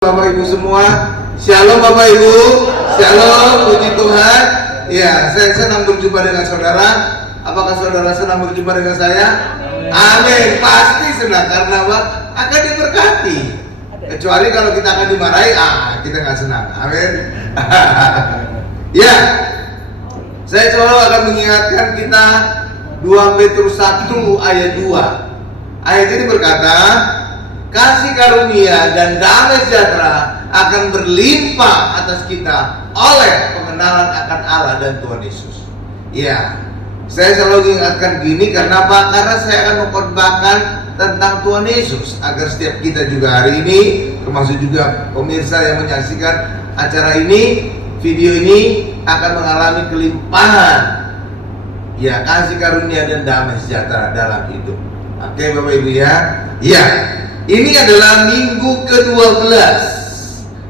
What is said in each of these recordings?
Bapak Ibu semua, Shalom Bapak Ibu, Shalom, puji Tuhan. Ya, saya senang berjumpa dengan saudara. Apakah saudara senang berjumpa dengan saya? Amin. Pasti senang karena apa? Akan diberkati. Kecuali kalau kita akan dimarahi, kita nggak senang. Amin. Ya, saya selalu akan mengingatkan kita 2 Petrus 1 ayat 2. Ayat ini berkata, kasih karunia dan damai sejahtera akan berlimpah atas kita oleh pengenalan akan Allah dan Tuhan Yesus. Ya, saya selalu ingatkan gini karena apa? Karena saya akan mengkhotbahkan tentang Tuhan Yesus agar setiap kita juga hari ini, termasuk juga pemirsa yang menyaksikan acara ini, video ini akan mengalami kelimpahan. Ya, kasih karunia dan damai sejahtera dalam hidup. Oke, Bapak Ibu ya. Ya. Ini adalah minggu ke-12.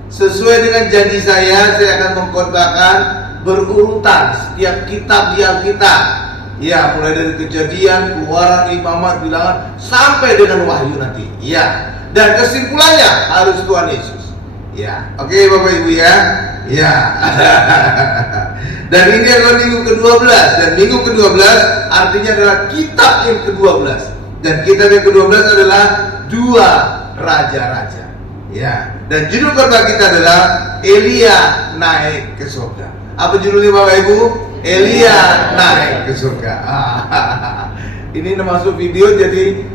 Sesuai dengan janji saya akan mengkhotbahkan berurutan setiap kitab di Alkitab. Ya, mulai dari Kejadian, Keluaran, Imamat, Bilangan sampai dengan Wahyu nanti. Ya. Dan kesimpulannya harus Tuhan Yesus. Ya. Oke, Bapak Ibu ya. Ya. Dan ini adalah minggu ke-12 dan minggu ke-12 artinya adalah kitab yang ke-12. Dan kitab yang ke-12 adalah 2 raja-raja. Ya. Dan judul khotbah kita adalah Elia naik ke surga. Apa judulnya Bapak Ibu? Elia naik ke surga. Ini masuk video jadi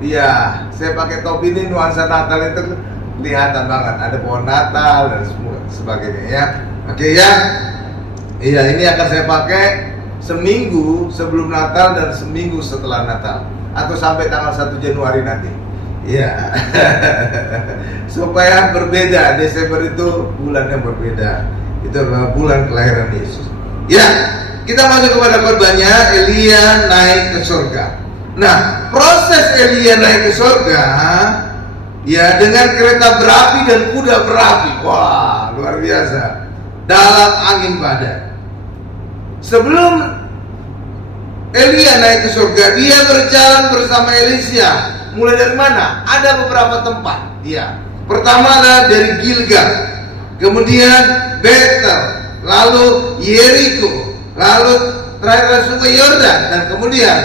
ya, saya pakai topi ini nuansa Natal itu kelihatan banget. Ada pohon Natal dan sebagainya ya. Oke ya. Iya, ini akan saya pakai seminggu sebelum Natal dan seminggu setelah Natal atau sampai tanggal 1 Januari nanti. Ya. Supaya berbeda. Desember itu bulan yang berbeda. Itu adalah bulan kelahiran Yesus. Ya, kita masuk kepada khotbahnya Elia naik ke surga. Nah, proses Elia naik ke surga ya dengan kereta berapi dan kuda berapi. Wah, luar biasa. Dalam angin badai. Sebelum Elia naik ke surga, dia berjalan bersama Elisha. Mulai dari mana? Ada beberapa tempat. Ya. Pertama adalah dari Gilgal, kemudian Betel, lalu Yeriko, lalu terakhir Sungai Yordan, dan kemudian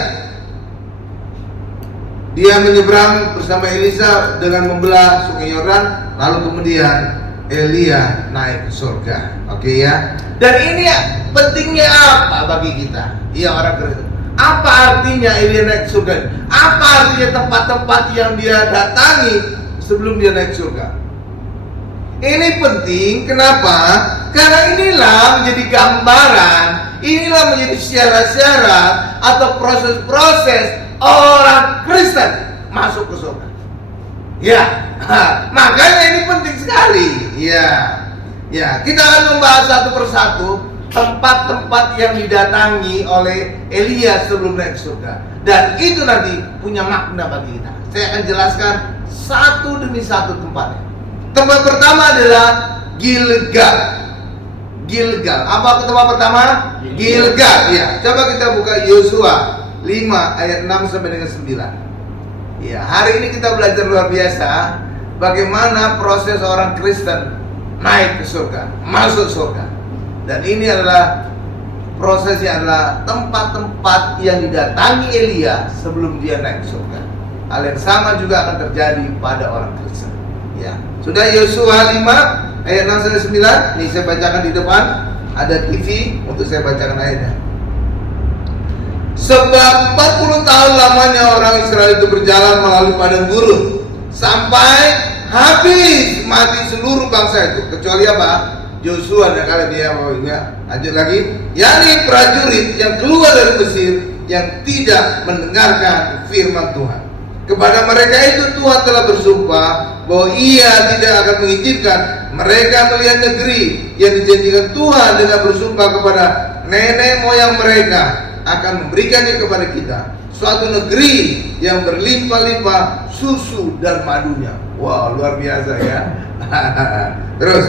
dia menyeberang bersama Elisha dengan membelah Sungai Yordan, lalu kemudian Elia naik ke surga. Oke ya. Dan ini pentingnya apa bagi kita? Iya, orang Kristen. Apa artinya Elia naik ke surga? Apa artinya tempat-tempat yang dia datangi sebelum dia naik surga? Ini penting, kenapa? Karena inilah menjadi gambaran, inilah menjadi syarat-syarat atau proses-proses orang Kristen masuk ke surga. Ya, makanya ini penting sekali. Ya, ya, kita akan membahas satu persatu tempat-tempat yang didatangi oleh Elia sebelum naik surga. Dan itu nanti punya makna bagi kita. Saya akan jelaskan satu demi satu tempatnya. Tempat pertama adalah Gilgal. Gilgal. Apa tempat pertama? Gilgal. Ya, coba kita buka Yosua 5 ayat 6 sampai dengan 9. Ya, hari ini kita belajar luar biasa bagaimana proses orang Kristen naik ke surga, masuk surga. Dan ini adalah prosesnya adalah tempat-tempat yang didatangi Elia sebelum dia naik ke surga. Hal yang sama juga akan terjadi pada orang Kristen. Ya, sudah Yosua 5 ayat 6 sampai 9. Ini saya bacakan di depan. Ada TV untuk saya bacakan ayatnya. Sebab 40 tahun lamanya orang Israel itu berjalan melalui padang gurun sampai habis mati seluruh bangsa itu, kecuali apa? Yosua dan Kaleb. Dia lanjut lagi, yakni prajurit yang keluar dari Mesir yang tidak mendengarkan firman Tuhan. Kepada mereka itu Tuhan telah bersumpah bahwa Ia tidak akan mengizinkan mereka melihat negeri yang dijanjikan Tuhan dengan bersumpah kepada nenek moyang mereka akan memberikannya kepada kita, suatu negeri yang berlimpah-limpah susu dan madunya. Wow, luar biasa ya. Terus,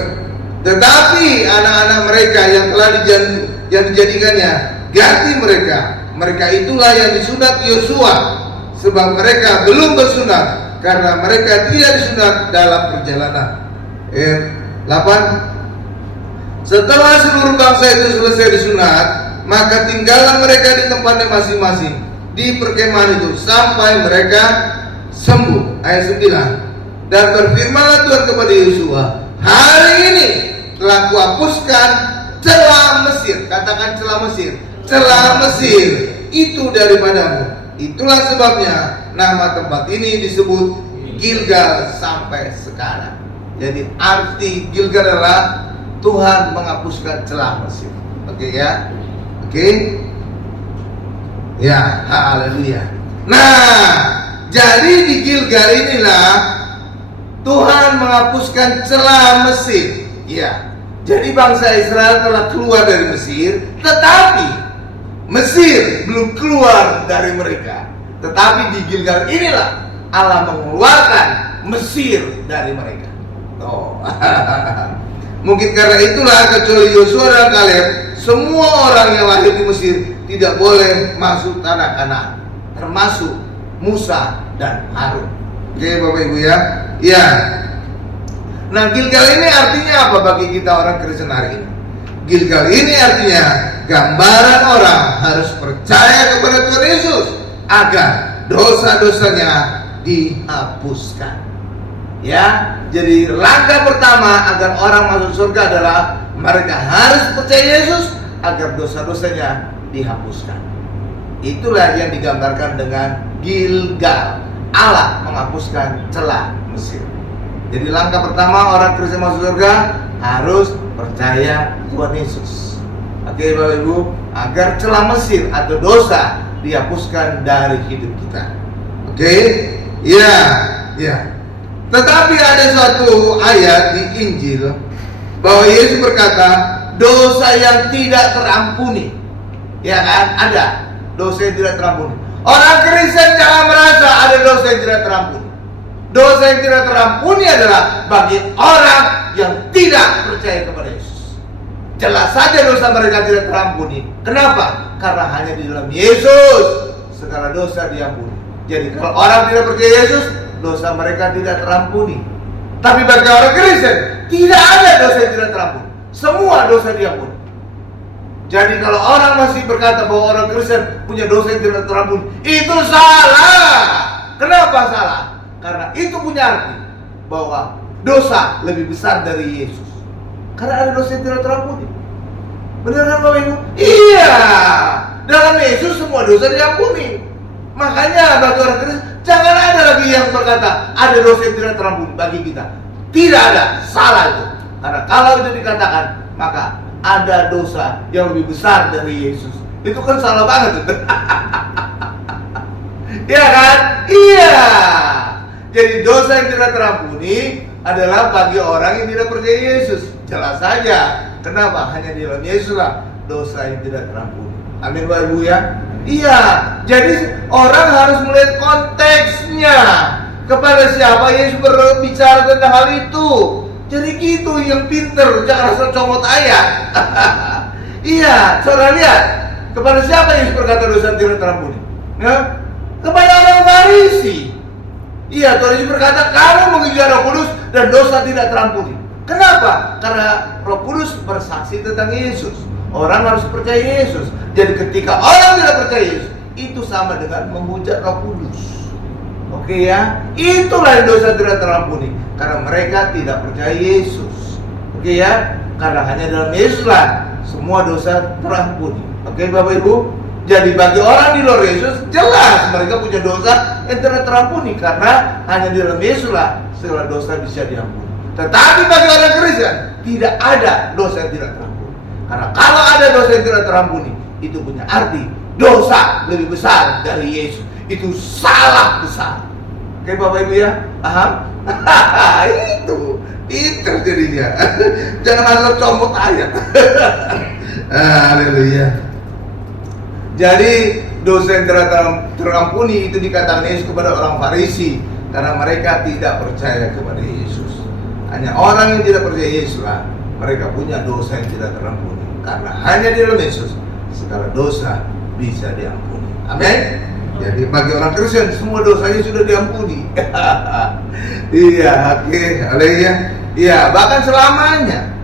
tetapi anak-anak mereka yang telah dijadikannya ganti mereka itulah yang disunat Yosua, sebab mereka belum bersunat karena mereka tidak disunat dalam perjalanan. Ayat 8. Setelah seluruh bangsa itu selesai disunat, maka tinggallah mereka di tempatnya masing-masing di perkemahan itu sampai mereka sembuh. Ayat 9. Dan berfirmanlah Tuhan kepada Yosua, hari ini telah kuhapuskan celah Mesir. Katakan celah Mesir. Celah Mesir itu daripadamu. Itulah sebabnya nama tempat ini disebut Gilgal sampai sekarang. Jadi arti Gilgal adalah Tuhan menghapuskan celah Mesir. Oke ya? Oke? Ya, haleluya. Nah, jadi di Gilgal inilah Tuhan menghapuskan celah Mesir. Ya. Jadi bangsa Israel telah keluar dari Mesir, tetapi Mesir belum keluar dari mereka. Tetapi di Gilgal inilah Allah mengeluarkan Mesir dari mereka. Oh. Mungkin karena itulah kecuali Yosua dan Kaleb, semua orang yang lahir di Mesir tidak boleh masuk tanah Kanaan, termasuk Musa dan Harun. Oke Bapak Ibu ya. Ya. Nah, Gilgal ini artinya apa bagi kita orang Kristen hari ini? Gilgal ini artinya gambaran orang harus percaya kepada Tuhan Yesus agar dosa-dosanya dihapuskan. Ya, jadi langkah pertama agar orang masuk surga adalah mereka harus percaya Yesus agar dosa-dosanya dihapuskan. Itulah yang digambarkan dengan Gilgal. Allah menghapuskan celah Mesir. Jadi langkah pertama orang Kristen masuk surga harus percaya Tuhan Yesus. Oke Bapak Ibu, agar celah Mesir atau dosa dihapuskan dari hidup kita. Oke? Ya, ya. Tetapi ada suatu ayat di Injil bahwa Yesus berkata, dosa yang tidak terampuni. Ya kan? Ada dosa yang tidak terampuni. Orang Kristen jangan merasa ada dosa yang tidak terampuni. Dosa yang tidak terampuni adalah bagi orang yang tidak percaya kepada Yesus. Jelas saja dosa mereka tidak terampuni. Kenapa? Karena hanya di dalam Yesus segala dosa diampuni. Jadi kalau orang tidak percaya Yesus, dosa mereka tidak terampuni. Tapi bagi orang Kristen tidak ada dosa yang tidak terampuni. Semua dosa diampuni. Jadi kalau orang masih berkata bahwa orang Kristen punya dosa yang tidak terampuni, itu salah. Kenapa salah? Karena itu punya arti bahwa dosa lebih besar dari Yesus. Karena ada dosa yang tidak terampuni. Benar kan Bapak Ibu? Iya. Dalam Yesus semua dosa diampuni. Makanya bagi orang Kristen jangan ada lagi yang berkata ada dosa yang tidak terampuni bagi kita. Tidak ada, salah itu. Karena kalau itu dikatakan, maka ada dosa yang lebih besar dari Yesus. Itu kan salah banget. Iya kan? Iya. Jadi dosa yang tidak terampuni adalah bagi orang yang tidak percaya Yesus. Jelas saja. Kenapa? Hanya di dalam Yesus lah dosa yang tidak terampuni. Amin Bapak Ibu ya. Iya. Jadi orang harus melihat konteksnya. Kepada siapa Yesus berbicara tentang hal itu. Jadi gitu yang pinter, jangan asal comot ayat. Iya, saudara lihat. Kepada siapa Yesus berkata dosa tidak terampuni? Ya? Kepada orang Farisi. Iya, Tuhan Yesus berkata, kamu menguji Roh Kudus dan dosa tidak terampuni. Kenapa? Karena Roh Kudus bersaksi tentang Yesus. Orang harus percaya Yesus. Jadi ketika orang tidak percaya Yesus, itu sama dengan menghujat Roh Kudus. Oke ya, itulah yang dosa tidak terampuni. Karena mereka tidak percaya Yesus. Oke ya, karena hanya dalam Yesus lah semua dosa terampuni. Oke Bapak Ibu. Jadi bagi orang di luar Yesus, jelas mereka punya dosa yang tidak terampuni. Karena hanya di dalam Yesus lah segala dosa bisa diampuni. Tetapi bagi orang Kristen, tidak ada dosa yang tidak terampuni. Karena kalau ada dosa yang tidak terampuni, itu punya arti dosa lebih besar dari Yesus. Itu salah besar. Oke Bapak Ibu ya, paham? Itu jadinya. Jangan asal comot ayat. Haleluya. Jadi dosa yang tidak terampuni itu dikatakan Yesus kepada orang Farisi karena mereka tidak percaya kepada Yesus. Hanya orang yang tidak percaya Yesus lah mereka punya dosa yang tidak terampuni. Karena hanya di dalam Yesus segala dosa bisa diampuni. Amin. Jadi bagi orang Kristen semua dosanya sudah diampuni. Iya, oke, haleluya. Iya, bahkan selamanya.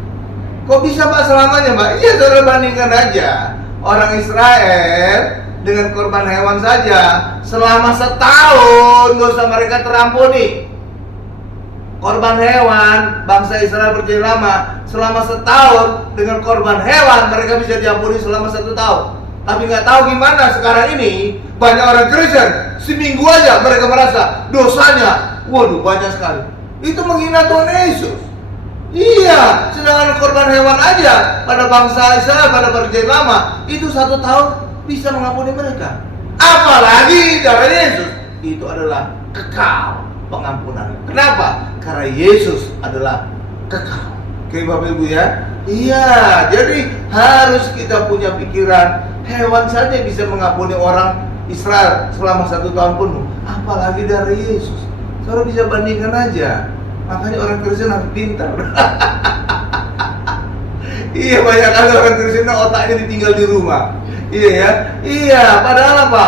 Kok bisa Pak selamanya Pak? Iya, saudara bandingkan aja. Orang Israel dengan korban hewan saja selama setahun gak usah mereka terampuni. Korban hewan, bangsa Israel perjanjian lama selama setahun dengan korban hewan mereka bisa diampuni selama 1 tahun. Tapi nggak tahu gimana sekarang ini banyak orang Kristen seminggu aja mereka merasa dosanya, waduh banyak sekali. Itu menghina Tuhan Yesus. Iya, sedangkan korban hewan aja pada bangsa Israel pada perjanjian lama itu 1 tahun bisa mengampuni mereka. Apalagi darah Yesus itu adalah kekal pengampunan. Kenapa? Karena Yesus adalah kekal. Oke Bapak Ibu ya. Iya, jadi harus kita punya pikiran hewan saja bisa mengampuni orang Israel selama 1 tahun penuh. Apalagi dari Yesus. Saudara bisa bandingkan aja. Makanya orang Kristen harus pintar. Iya, banyak kali orang Kristen otaknya ditinggal di rumah. Iya ya. Iya, padahal apa?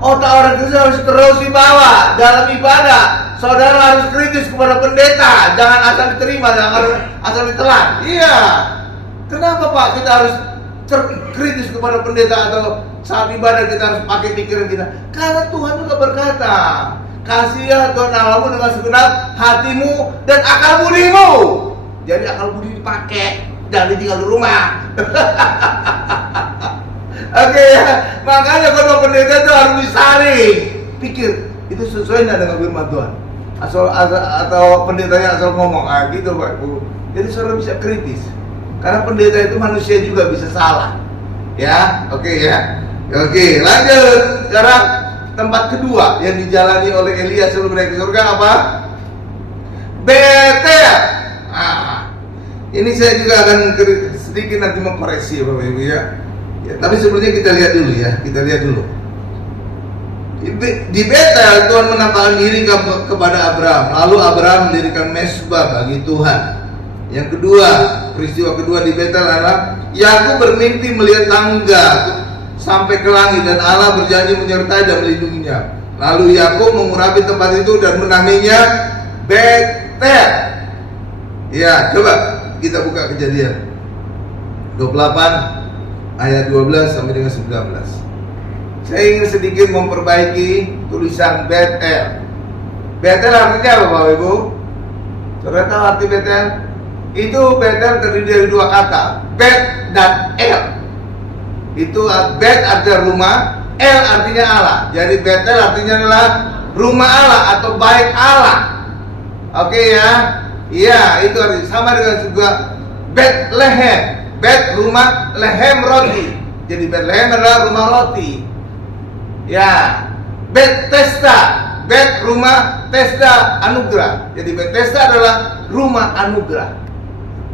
Otak orang Kristen harus terus dibawa dalam ibadah. Saudara harus kritis kepada pendeta, jangan asal diterima, jangan asal ditelan. Iya. Kenapa Pak kita harus kritis kepada pendeta atau saat ibadah kita harus pakai pikiran kita? Karena Tuhan juga berkata, kasihilah Tuhan Allahmu dengan segenap hatimu dan akal budimu. Jadi akal budi dipakai, jangan ditinggal di rumah. Oke ya, makanya kalau pendeta itu harus disaring. Pikir, itu sesuai dengan firman Tuhan. Atau pendetanya asal ngomong, gitu Pak Bu. Jadi saudara bisa kritis. Karena pendeta itu manusia juga bisa salah. Ya, oke ya. Oke, lanjut. Sekarang tempat kedua yang dijalani oleh Elia sebelum naik ke surga apa? Betel. Ini saya juga akan sedikit nanti mengkoreksi Bapak Ibu ya. Tapi sebelumnya kita lihat dulu ya. Kita lihat dulu. Di Betel Tuhan menampakkan diri kepada Abraham. Lalu Abraham mendirikan mezbah bagi Tuhan. Yang kedua, peristiwa kedua di Betel adalah Yakub bermimpi melihat tangga sampai ke langit dan Allah berjanji menyertai dan melindunginya. Lalu Yakub mengurapi tempat itu dan menamainya Betel. Ya, coba kita buka Kejadian 28 ayat 12 sampai dengan 19. Saya ingin sedikit memperbaiki tulisan Betel. Betel artinya apa Bapak Ibu? Saudara tahu arti Betel? Itu Betel terdiri dari 2 kata, Bet dan El. Itu Bet artinya rumah, El artinya Allah. Jadi Betel artinya adalah rumah Allah atau bait Allah. Oke ya? Iya, itu artinya sama dengan juga Bethlehem. Bet rumah, lehem roti. Jadi Bethlehem adalah rumah roti. Ya, Bethesda, Bet rumah, Tesda anugerah. Jadi Bethesda adalah rumah anugerah.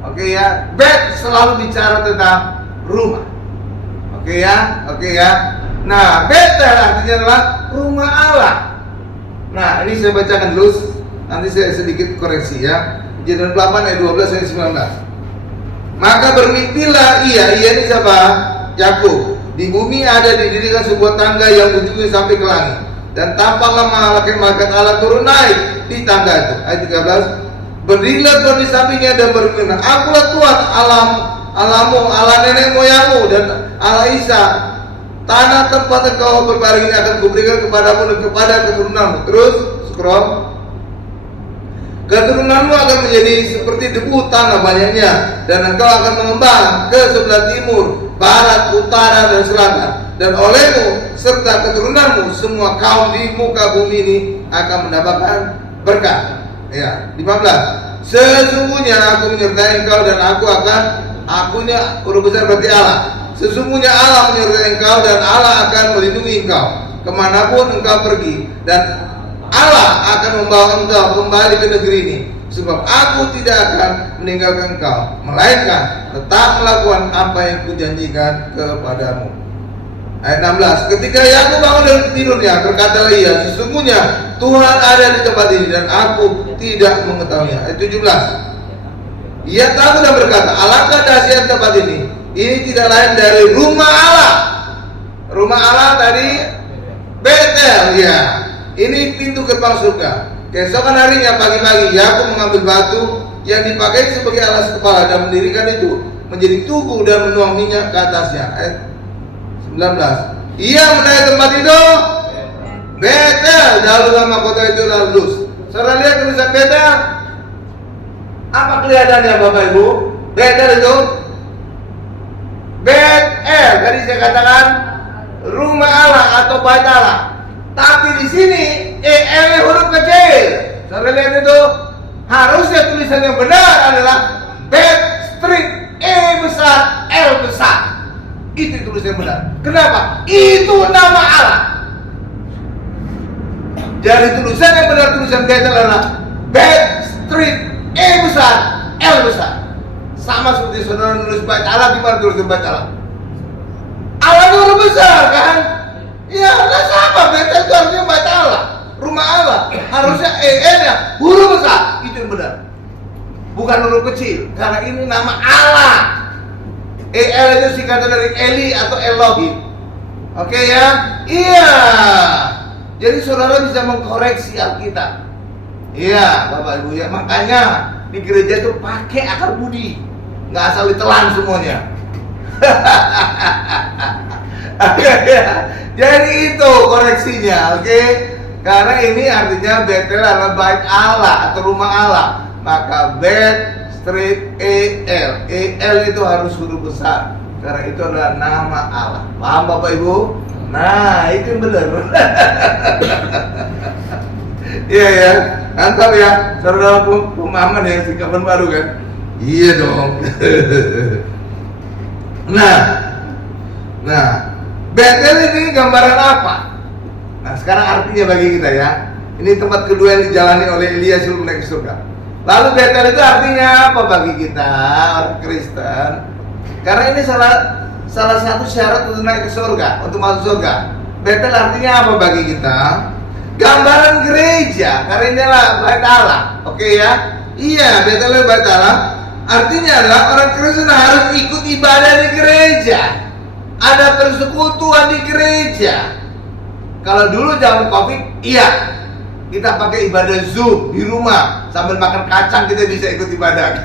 Oke ya, Bet selalu bicara tentang rumah. Oke ya. Nah, Betel artinya adalah rumah Allah. Nah, ini saya bacakan dulu. Nanti saya sedikit koreksi ya. Kejadian 8 ayat 12 sampai 19. Maka bermimpilah ia ini siapa? Yakub. Di bumi ada didirikan sebuah tangga yang ujungnya sampai ke langit. Dan tampaklah malaikat Allah turun naik di tangga itu. Ayat 13. Berdirilah Tuhan di sampingnya dan berfirman, Akulah Tuhan Allahmu, Allah nenek moyangmu dan Allah Isa. Tanah tempat engkau berbaring ini akan kuberikan kepadamu dan kepada keturunanmu. Terus scroll. Keturunanmu akan menjadi seperti debu tanah banyaknya, dan engkau akan mengembang ke sebelah timur, barat, utara, dan selatan. Dan olehmu serta keturunanmu semua kaum di muka bumi ini akan mendapatkan berkat. Ya, 15. Sesungguhnya aku menyertai engkau dan akunya huruf besar berarti Allah. Sesungguhnya Allah menyertai engkau dan Allah akan melindungi engkau kemanapun engkau pergi, dan Allah akan membawa engkau kembali ke negeri ini, sebab aku tidak akan meninggalkan engkau, melainkan tetap melakukan apa yang kujanjikan kepadamu. Ayat 16. Ketika Yakub bangun dari tidurnya, berkatalah ia, sesungguhnya Tuhan ada di tempat ini dan aku tidak mengetahuinya. Ayat 17. Ia takut dan berkata, alangkah dahsyat tempat ini. Ini tidak lain dari rumah Allah. Rumah Allah tadi Betel ya. Ini pintu gerbang surga. Keesokan harinya pagi-pagi Yakub mengambil batu yang dipakai sebagai alas kepala dan mendirikan itu menjadi tugu dan menuang minyak ke atasnya. Ayat 19. Ia menaik tempat itu Betel, dahulu nama kota itu adalah Luz. Saudara lihat tulisan Betel? Apa kelihatannya Bapak Ibu? Betel itu Betel, tadi saya katakan rumah Allah atau bait Allah. Tapi di sini EL huruf kecil. Saudara lihat itu? Harusnya tulisan yang benar adalah Bet Street E besar L besar. Itu tulisan yang benar. Kenapa? Itu nama Allah. Jadi tulisan yang benar, tulisan Betel adalah Bet Street E besar L besar. Sama seperti saudara nulis bait Allah, gimana tulisan bait Allah? Allah itu huruf besar kan? Ya, nggak sama. Betel itu harusnya bait Allah, rumah Allah. Harusnya EL nya huruf besar. Itu yang benar. Bukan huruf kecil. Karena ini nama Allah. EL itu singkatan dari Eli atau Elohim. Oke ya? Iya. Jadi saudara bisa mengkoreksi Alkitab. Iya, Bapak Ibu ya. Makanya di gereja itu pakai akal budi, nggak asal ditelan semuanya. Jadi itu koreksinya, oke? Karena ini artinya Betel adalah bait Allah atau rumah Allah. Maka Bet Street EL. EL itu harus huruf besar karena itu adalah nama Allah. Paham Bapak Ibu? Nah, itu yang benar. Iya ya, mantap ya. Saudara pemahaman ya, sikapan baru kan? Iya dong. Nah, Betel ini gambaran apa? Nah, sekarang artinya bagi kita ya. Ini tempat kedua yang dijalani oleh Elia sebelum naik ke surga. Lalu Betel itu artinya apa bagi kita orang Kristen? Karena ini salah satu syarat untuk naik ke surga, untuk masuk surga. Betel artinya apa bagi kita? Gambaran gereja, karena inilah bait Allah. Oke ya? Iya, Betel adalah bait Allah. Artinya adalah orang Kristen harus ikut ibadah di gereja. Ada persekutuan di gereja. Kalau dulu zaman Covid, iya, kita pakai ibadah Zoom di rumah sambil makan kacang, kita bisa ikut ibadah.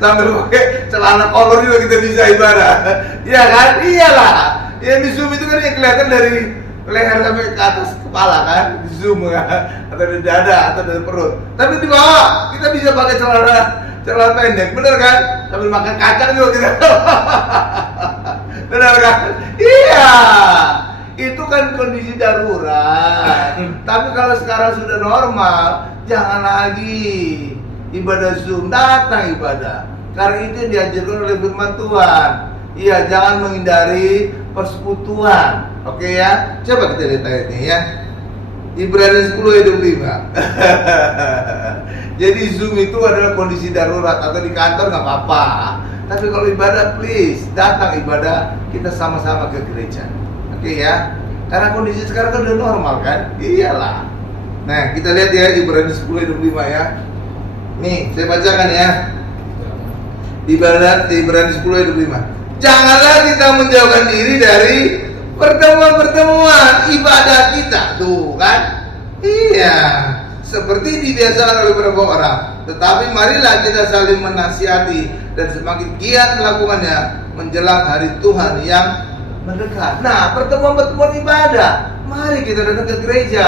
Sambil pakai celana kolor juga kita bisa ibadah. Iya kan? Iyalah. Yang di Zoom itu kan yang kelihatan dari leher sampai ke atas kepala kan, di Zoom kan, atau dari dada atau dari perut. Tapi di bawah kita bisa pakai celana pendek, bener kan? Sambil makan kacang juga kita. Bener kan? Iya. Itu kan kondisi darurat. Tapi kalau sekarang sudah normal, jangan lagi ibadah Zoom, datang ibadah. Karena itu yang diajarkan oleh firman Tuhan. Iya, jangan menghindari persekutuan. Oke ya? Coba kita lihat ayatnya ya. Ibrani 10 ayat 25. Jadi Zoom itu adalah kondisi darurat, atau di kantor nggak apa-apa. Tapi kalau ibadah, please datang ibadah, kita sama-sama ke gereja. Oke ya, karena kondisi sekarang kan udah normal kan? Iyalah. Nah, kita lihat ya Ibrani 10 ayat 25 ya. Nih, saya bacakan ya. Ibrani 10 ayat 25. Janganlah kita menjauhkan diri dari pertemuan-pertemuan ibadah kita. Tuh kan? Iya. Seperti dibiasakan oleh beberapa orang. Tetapi marilah kita saling menasihati dan semakin giat melakukannya menjelang hari Tuhan yang mendekat. Nah, pertemuan-pertemuan ibadah, mari kita datang ke gereja.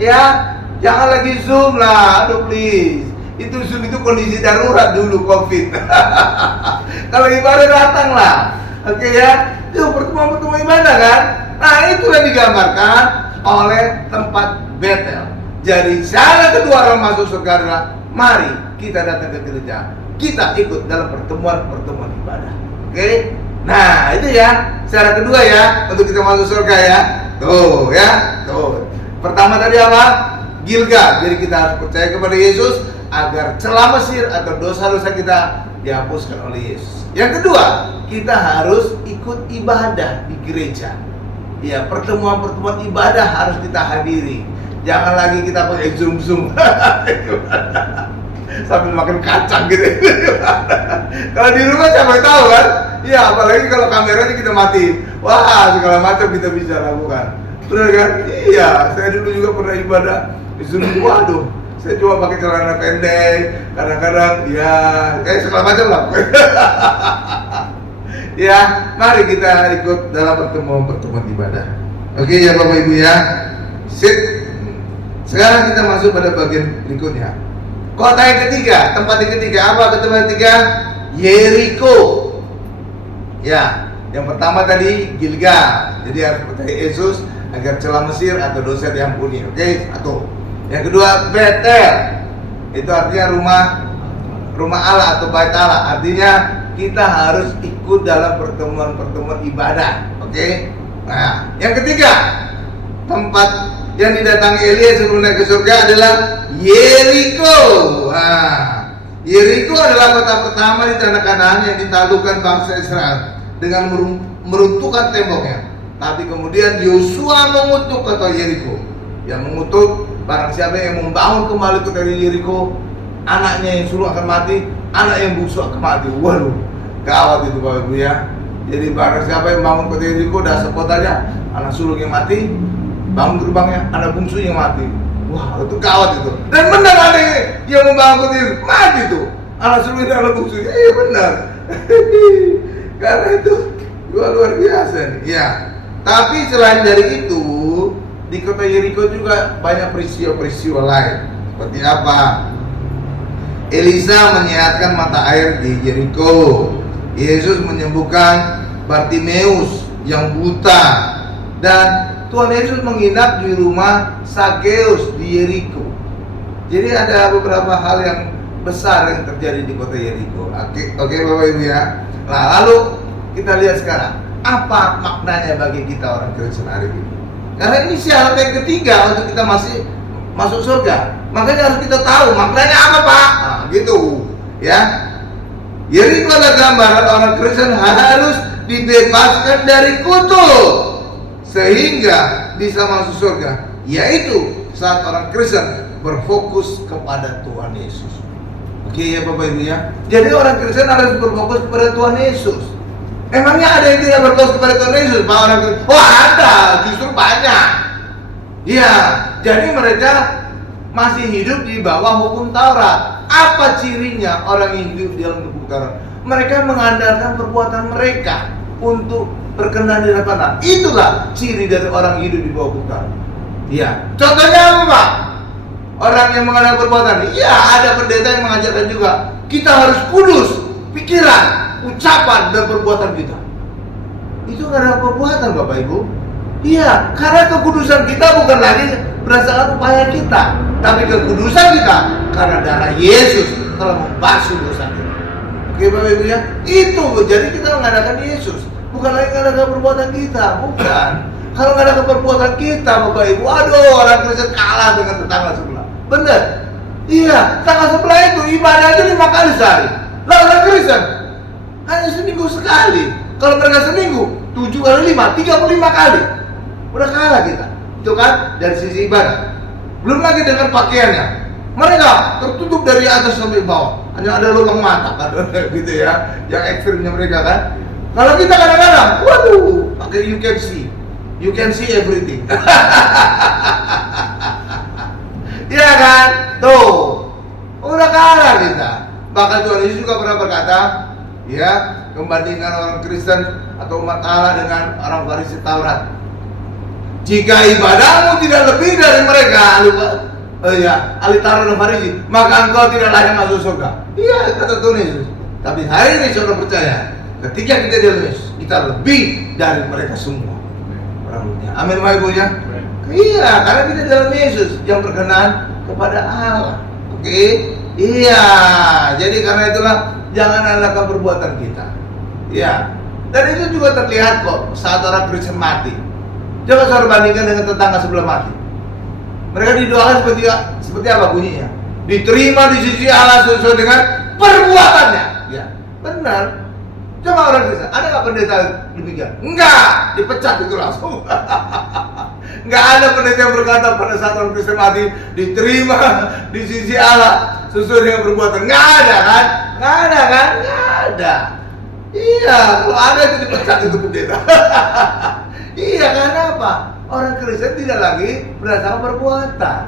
Ya, jangan lagi Zoom lah, aduh please. Itu Zoom itu kondisi darurat dulu Covid. Kalau ibadah datanglah. Oke ya, itu pertemuan-pertemuan ibadah kan. Nah, itu yang digambarkan oleh tempat Betel. Jadi syarat kedua orang masuk surga adalah mari kita datang ke gereja. Kita ikut dalam pertemuan-pertemuan ibadah. Oke? Nah, itu ya syarat kedua ya untuk kita masuk surga ya. Tuh ya, tuh. Pertama tadi apa? Gilgal. Jadi kita harus percaya kepada Yesus agar celah Mesir atau dosa-dosa kita dihapuskan oleh Yesus. Yang kedua, kita harus ikut ibadah di gereja. Ya, pertemuan-pertemuan ibadah harus kita hadiri. Jangan lagi kita pakai Zoom sambil makan kacang gitu. Kalau di rumah siapa yang tahu kan? Ya, apalagi kalau kameranya kita mati. Wah, segala macam kita bisa lakukan. Benar kan? Iya, saya dulu juga pernah ibadah di Zoom. Waduh, Saya cuma pakai celana pendek, kadang-kadang ya kayak segala macam lah. Ya, mari kita ikut dalam pertemuan ibadah. Oke ya Bapak Ibu ya. Sip. Sekarang kita masuk pada bagian berikutnya. Kota yang ketiga, tempat yang ketiga apa? Tempat yang ketiga Yeriko. Ya, yang pertama tadi Gilgal. Jadi harus percaya Yesus agar celah Mesir atau dosa diampuni. Oke, satu. Yang kedua Betel. Itu artinya rumah Allah atau bait Allah. Artinya kita harus ikut dalam pertemuan ibadah. Oke. Nah, yang ketiga tempat yang didatangi Elia sebelum naik ke surga adalah Yeriko. Nah, Yeriko adalah kota pertama di tanah Kanaan yang ditaklukkan bangsa Israel dengan meruntuhkan temboknya. Tapi kemudian Yosua mengutuk kota Yeriko. Yang mengutuk barang siapa yang membangun kembali kota Yeriko, anaknya yang sulung akan mati, anak yang bungsu akan mati. Waduh, gawat itu Bapak Ibu ya. Jadi barang siapa yang bangun kota Yeriko, dasar kotanya, anak sulung yang mati, bangun gerbangnya, anak bungsu yang mati. Wah, itu gawat itu. Dan benar ada yang membangun kota Yeriko, mati tuh. Anak sulung dan anak bungsu. Iya benar. Karena itu luar biasa nih. Ya. Tapi selain dari itu, di kota Yeriko juga banyak peristiwa-peristiwa lain. Seperti apa? Elisa menyehatkan mata air di Yeriko. Yesus menyembuhkan Bartimeus yang buta. Dan Tuhan Yesus menginap di rumah Sakeus di Yeriko. Jadi ada beberapa hal yang besar yang terjadi di kota Yeriko. Oke Bapak Ibu ya. Nah, lalu kita lihat sekarang apa maknanya bagi kita orang Kristen hari ini. Karena ini syarat yang ketiga untuk kita masih masuk surga. Makanya harus kita tahu maknanya apa Pak. Nah, gitu ya. Yeriko adalah gambaran orang Kristen harus dibebaskan dari kutuk sehingga bisa masuk surga. Yaitu saat orang Kristen berfokus kepada Tuhan Yesus. Oke ya Bapak Ibu ya. Jadi orang Kristen harus berfokus kepada Tuhan Yesus. Emangnya ada yang tidak berfokus kepada Tuhan Yesus? Pak orang Kristen? Oh ada, justru banyak. Ya, jadi mereka masih hidup di bawah hukum Taurat. Apa cirinya orang yang hidup di dalam hukum Taurat? Mereka mengandalkan perbuatan mereka untuk berkenan di hadapan Allah. Itulah ciri dari orang hidup di bawah hukum Taurat. Ya, contohnya apa Pak? Orang yang mengandalkan perbuatan. Ya, ada pendeta yang mengajarkan juga. Kita harus kudus, pikiran, ucapan dan perbuatan kita. Itu karena perbuatan Bapak Ibu. Iya, karena kekudusan kita bukan lagi berdasarkan upaya kita, tapi kekudusan kita karena darah Yesus telah membasuh dosa kita. Oke Bapak Ibu ya, itu jadi kita mengadakan Yesus, bukan lagi mengadakan perbuatan kita, bukan. Kalau mengadakan perbuatan kita Bapak Ibu, aduh orang Kristen kalah dengan tetangga sebelah. Benar? Iya, tetangga sebelah itu ibadah aja 5 kali sehari. Lalu orang Kristen hanya seminggu sekali. Kalau mereka seminggu 7 kali 5, 35 kali. Udah kalah kita. Itu kan dari sisi ibadah. Belum lagi dengan pakaiannya. Mereka tertutup dari atas sampai bawah. Hanya ada lubang mata kan gitu ya. Yang ekstrimnya mereka kan. Kalau kita kadang-kadang, waduh, pakai you can see. You can see everything. Iya kan? Tuh. Udah kalah kita. Bahkan Tuhan Yesus juga pernah berkata, ya, membandingkan orang Kristen atau umat Allah dengan orang Farisi Taurat. Jika ibadahmu tidak lebih dari mereka, ahli Taurat dan Farisi, maka engkau tidak layak masuk surga. Iya, kata Tuhan Yesus. Tapi hari ini saudara percaya, ketika kita di dalam Yesus, kita lebih dari mereka semua. Amin Bapak Ibu ya. Iya, karena kita di dalam Yesus yang berkenan kepada Allah. Oke? Iya, jadi karena itulah jangan andalkan perbuatan kita. Ya, dan itu juga terlihat kok saat orang Kristen mati. Coba saudara bandingkan dengan tetangga sebelah mati. Mereka didoakan seperti apa bunyinya? Diterima di sisi Allah sesuai dengan perbuatannya. Ya, benar. Coba orang Kristen, ada nggak pendeta demikian? Enggak, dipecat itu langsung. Enggak ada pendeta yang berkata pada saat orang Kristen mati diterima di sisi Allah sesuai dengan perbuatan. Enggak ada kan? Enggak ada kan? Enggak ada. Iya, kalau ada itu dipecat itu pendeta. Iya, karena apa? Orang Kristen tidak lagi berdasarkan perbuatan.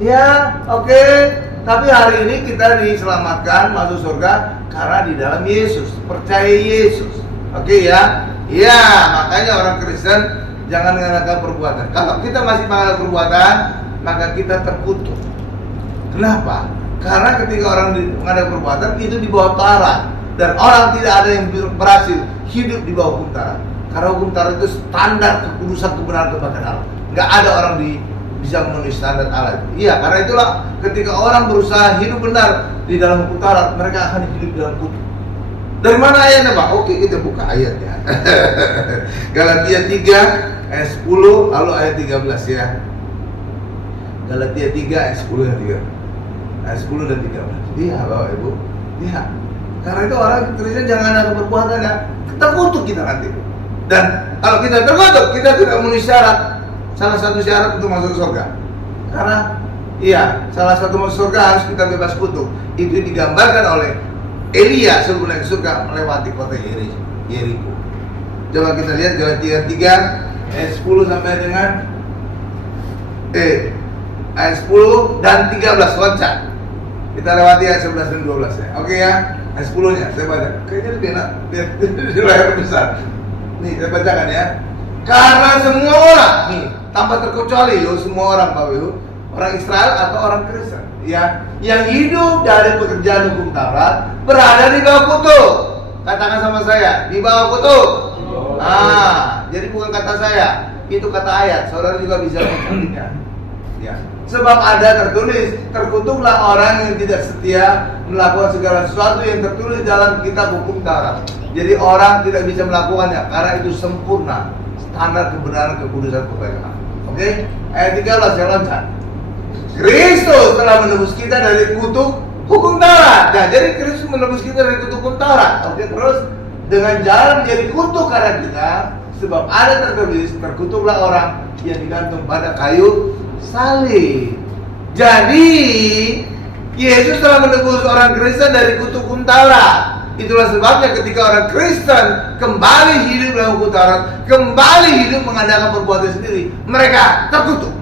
Ya, oke. Tapi hari ini kita diselamatkan masuk surga karena di dalam Yesus, percaya Yesus. Oke ya. Ya, makanya orang Kristen jangan mengandalkan perbuatan. Kalau kita masih mengandalkan perbuatan, maka kita terkutuk. Kenapa? Karena ketika orang mengandalkan perbuatan itu di bawah Taurat, dan orang tidak ada yang berhasil hidup di bawah hukum Taurat. Karena hukum Taurat itu standar kekudusan kebenaran kepada Allah. Nggak ada orang bisa memenuhi standar Allah. Iya, karena itulah ketika orang berusaha hidup benar di dalam hukum Taurat, mereka akan hidup dalam kutuk. Dari mana ayatnya, Pak? Oke, kita buka ayatnya. Galatia 3 ayat 10 lalu ayat 13 ya. Galatia 3 ayat 10 dan 13. Ayat 10 dan 13. Iya, Bapak Ibu. Iya. Karena itu orang Kristen jangan ada perbuatan ya. Terkutuk kita nanti. Dan kalau kita terkutuk, kita tidak memenuhi syarat. Salah satu syarat untuk masuk surga. Karena iya, salah satu masuk surga harus kita bebas kutuk. Itu digambarkan oleh Elia sebelum naik surga melewati kota Yeriko. Coba kita lihat Galatia 3 ayat 10 sampai dengan ayat 10 dan 13 loncat. Kita lewati ayat 11 dan 12 ya. Oke ya. Ayat 10-nya saya baca. Kayaknya lebih enak lihat di layar besar. Nih, saya bacakan ya. Karena semua orang, nih, tanpa terkecuali semua orang Bapak Ibu, orang Israel atau orang Kristen, ya, yang hidup dari pekerjaan hukum Taurat berada di bawah kutuk. Katakan sama saya, di bawah kutuk. Jadi bukan kata saya, itu kata ayat. Saudara juga bisa menceritakan. Ya. Sebab ada tertulis, terkutuklah orang yang tidak setia melakukan segala sesuatu yang tertulis dalam kitab hukum Taurat. Jadi orang tidak bisa melakukannya karena itu sempurna standar kebenaran kekudusan kepada. Oke? Ayat 13 saya loncat. Kristus telah menebus kita dari kutuk hukum Taurat. Nah, jadi Kristus menebus kita dari kutuk hukum Taurat. Oke, terus dengan jalan menjadi kutuk karena kita, sebab ada tertulis, terkutuklah orang yang digantung pada kayu salib. Jadi Yesus telah menebus orang Kristen dari kutuk hukum Taurat. Itulah sebabnya ketika orang Kristen kembali hidup dalam hukum Taurat, kembali hidup mengandalkan perbuatan sendiri, mereka terkutuk.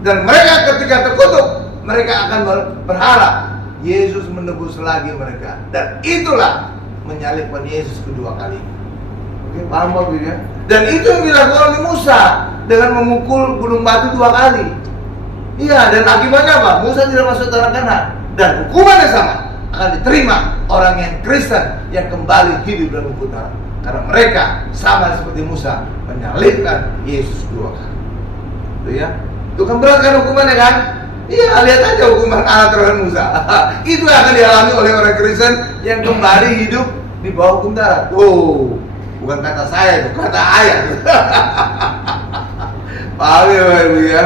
Dan mereka ketika terkutuk, mereka akan berharap Yesus menebus lagi mereka. Dan itulah menyalibkan Yesus kedua kali. Oke, paham Bapak ya? Dan itu yang dilakukan oleh Musa dengan memukul gunung batu 2 kali. Iya, dan akibatnya apa? Musa tidak masuk tanah Kanaan. Dan hukumannya sama akan diterima orang yang Kristen yang kembali hidup dalam hukum Taurat. Karena mereka sama seperti Musa menyalibkan Yesus 2 kali. Itu ya. Itu kan berat kan hukumannya kan? Iya, lihat aja hukuman Allah terhadap Musa. Itu akan dialami oleh orang Kristen yang kembali hidup di bawah hukum Taurat. Oh, bukan kata saya itu, kata ayat. Paham ya Bapak Ibu ya?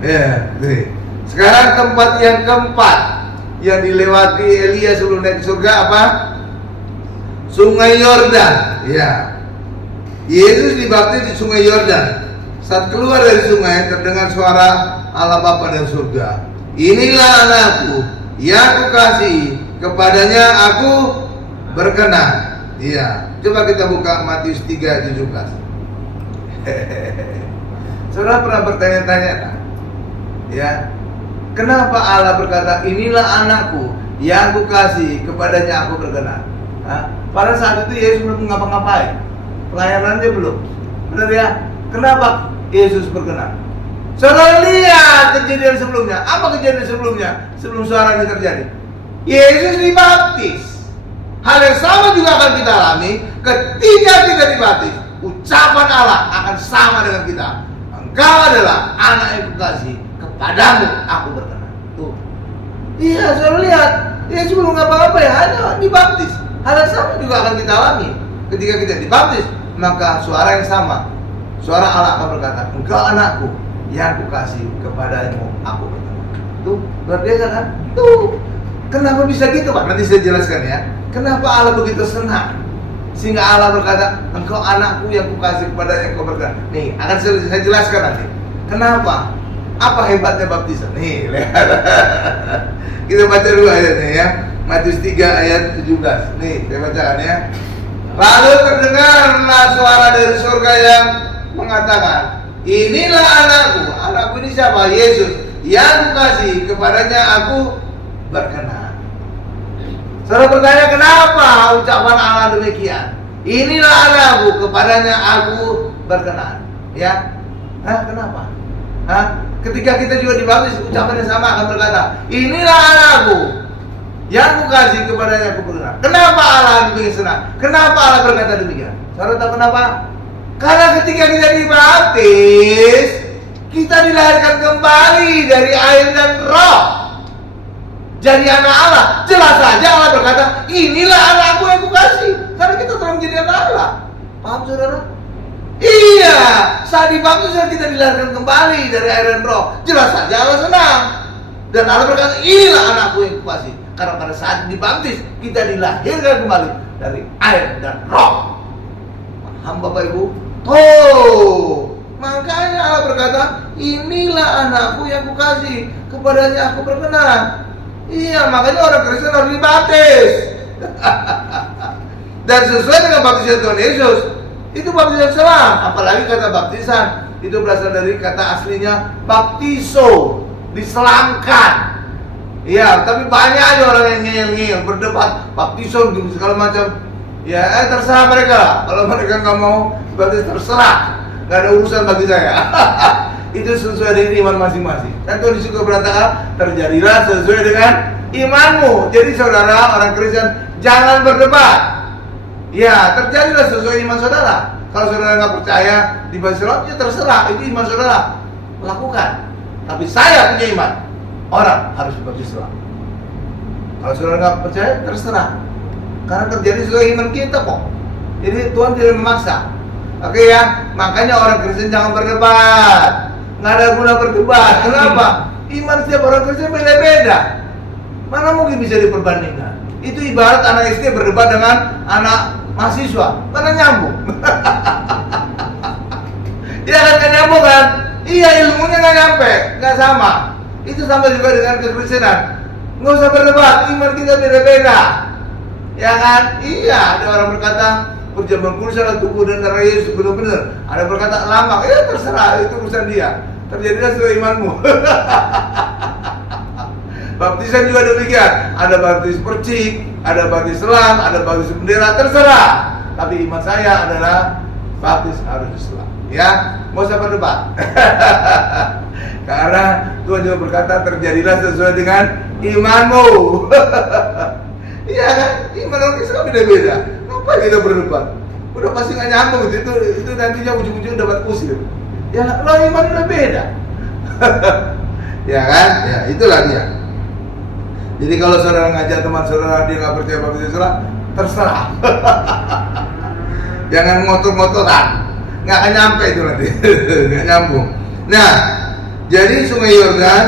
Ya, nih. Sekarang tempat yang keempat yang dilewati Elia sebelum naik ke surga apa? Sungai Yordan. Ya. Yesus dibaptis di Sungai Yordan. Saat keluar dari sungai terdengar suara Allah Bapa dari surga. Inilah anakku yang kukasihi, kepadanya aku berkenan. Iya. Coba kita buka Matius 3:17. Saudara pernah bertanya-tanya kan? Ya. Kenapa Allah berkata, inilah anakku yang kukasihi, kepadanya aku berkenan? Pada saat itu Yesus belum ngapa-ngapain, pelayanannya belum. Benar ya? Kenapa Yesus berkenan? Saudara lihat kejadian sebelumnya. Apa kejadian sebelumnya? Sebelum suara ini terjadi, Yesus dibaptis. Hal yang sama juga akan kita alami ketika kita dibaptis. Ucapan Allah akan sama dengan kita. Engkau adalah anak yang kukasihi, kepadamu aku berkenan. Tuh. Iya, saudara lihat, Yesus belum ngapa-ngapain, hanya dibaptis. Hal yang sama juga akan kita alami ketika kita dibaptis. Maka suara yang sama, suara Allah akan berkata, engkau anakku yang kukasihi, kepadamu aku berkenan. Tuh, luar biasa kan? Tuh. Kenapa bisa gitu Pak? Nanti saya jelaskan ya. Kenapa Allah begitu senang sehingga Allah berkata, engkau anakku yang kukasihi, kepadanya engkau berkenan. Nih, akan saya jelaskan nanti. Kenapa? Apa hebatnya baptisan? Nih, lihat. Kita baca dulu ayatnya ya. Matius 3 ayat 17. Nih, saya bacakan ya. Lalu terdengarlah suara dari surga yang mengatakan, inilah anakku. Anakku ini siapa? Yesus, yang kasih kepadanya aku berkenan. Saudara bertanya, kenapa ucapan Allah demikian? Inilah anakku, kepadanya aku berkenan. Ya, kenapa? Ketika kita juga dibaptis, ucapannya sama akan berkata, inilah anakku yang kukasih, kepadanya aku berkenan. Kenapa Allah demikian senang? Kenapa Allah berkata demikian? Saudara tahu kenapa? Karena ketika kita dibaptis, kita dilahirkan kembali dari air dan roh, jadi anak Allah. Jelas saja Allah berkata, inilah anakku yang kukasih. Karena kita telah menjadi anak Allah. Paham saudara? Iya, saat dibaptis kita dilahirkan kembali dari air dan roh. Jelas saja Allah senang. Dan Allah berkata, inilah anakku yang kukasih. Karena pada saat dibaptis kita dilahirkan kembali dari air dan roh. Paham Bapak Ibu? Tuh, makanya Allah berkata, inilah anakku yang kukasih, kepadanya aku berkenan. Iya, makanya orang Kristen harus dibaptis. Dan sesuai dengan baptisan Tuhan Yesus, itu baptisan selam. Apalagi kata baptisan itu berasal dari kata aslinya baptiso, diselamkan. Iya, tapi banyak aja orang yang ngeyel-ngeyel, berdebat, baptiso gitu segala macam. Ya, terserah mereka. Kalau mereka nggak mau baptis, terserah. Nggak ada urusan bagi saya. Itu sesuai dengan iman masing-masing. Dan Tuhan juga berkata, terjadilah sesuai dengan imanmu. Jadi saudara, orang Kristen, jangan berdebat. Ya, terjadilah sesuai iman saudara. Kalau saudara nggak percaya di baptis selam, ya terserah, itu iman saudara, lakukan. Tapi saya punya iman, orang harus dibaptis selam. Kalau saudara nggak percaya, terserah. Karena terjadi sesuai iman kita kok. Jadi Tuhan tidak memaksa. Oke ya, makanya orang Kristen jangan berdebat. Nggak ada guna berdebat. Kenapa? Iman setiap orang Kristen beda-beda. Mana mungkin bisa diperbandingkan? Itu ibarat anak SD berdebat dengan anak mahasiswa. Mana nyambung? Ya kan, nggak nyambung kan? Iya, ilmunya nggak nyampe, nggak sama. Itu sama juga dengan kekristenan. Nggak usah berdebat, iman kita beda-beda. Ya kan? Iya, ada orang berkata perjamuan kudus adalah tubuh dan darah Yesus, benar-benar. Ada berkata lama, ya terserah, itu urusan dia. Terjadilah sesuai imanmu. Baptisan juga demikian. Ada baptis percik, ada baptis selam, ada baptis bendera, terserah. Tapi iman saya adalah baptis harus selam. Ya, mau usah berdebat. Karena Tuhan juga berkata, terjadilah sesuai dengan imanmu. Iya kan? Iman orang Kristen beda-beda. Ngapain kita berdebat? Udah pasti nggak nyambung itu nantinya ujung-ujung dapat usir. Ya, lo iman udah beda. Ya kan? Ya, itulah dia. Jadi kalau saudara ngajak teman saudara dia nggak percaya baptis Islam, terserah. Jangan ngotot-ngototan, nggak akan nyampe itu nanti, nggak nyambung. Nah, jadi Sungai Yordan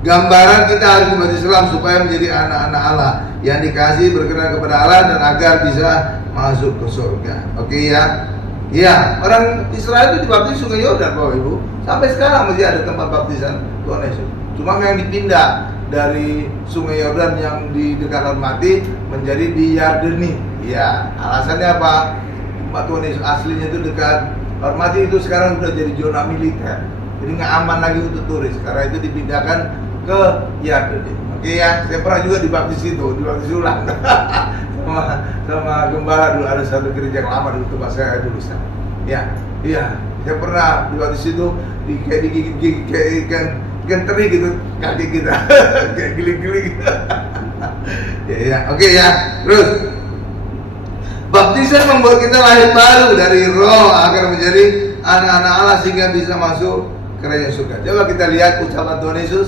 gambaran kita harus dibaptis Islam supaya menjadi anak-anak Allah yang dikasih berkenan kepada Allah dan agar bisa masuk ke surga. Oke ya? Ya, orang Israel itu dibaptis Sungai Yordan, Bapak Ibu. Sampai sekarang masih ada tempat baptisan Tuhan Yesus. Cuma yang dipindah dari Sungai Yordan yang di dekat Hormati menjadi di Yardeni. Ya, alasannya apa? Tuhan Yesus aslinya itu dekat Hormati, itu sekarang sudah jadi zona militer. Jadi nggak aman lagi untuk turis. Karena itu dipindahkan ke Yardeni. Oke ya, saya pernah juga dibaptis ulang. sama gembala dulu, ada satu gereja yang lama dulu tempat saya dulu sana. Ya, iya, saya pernah dibaptis itu kayak digigit kayak ikan teri gitu kaki kita, kayak giling-giling. Ya, oke ya. Terus baptisan membuat kita lahir baru dari roh agar menjadi anak-anak Allah sehingga bisa masuk kerajaan surga. Coba kita lihat ucapan Tuhan Yesus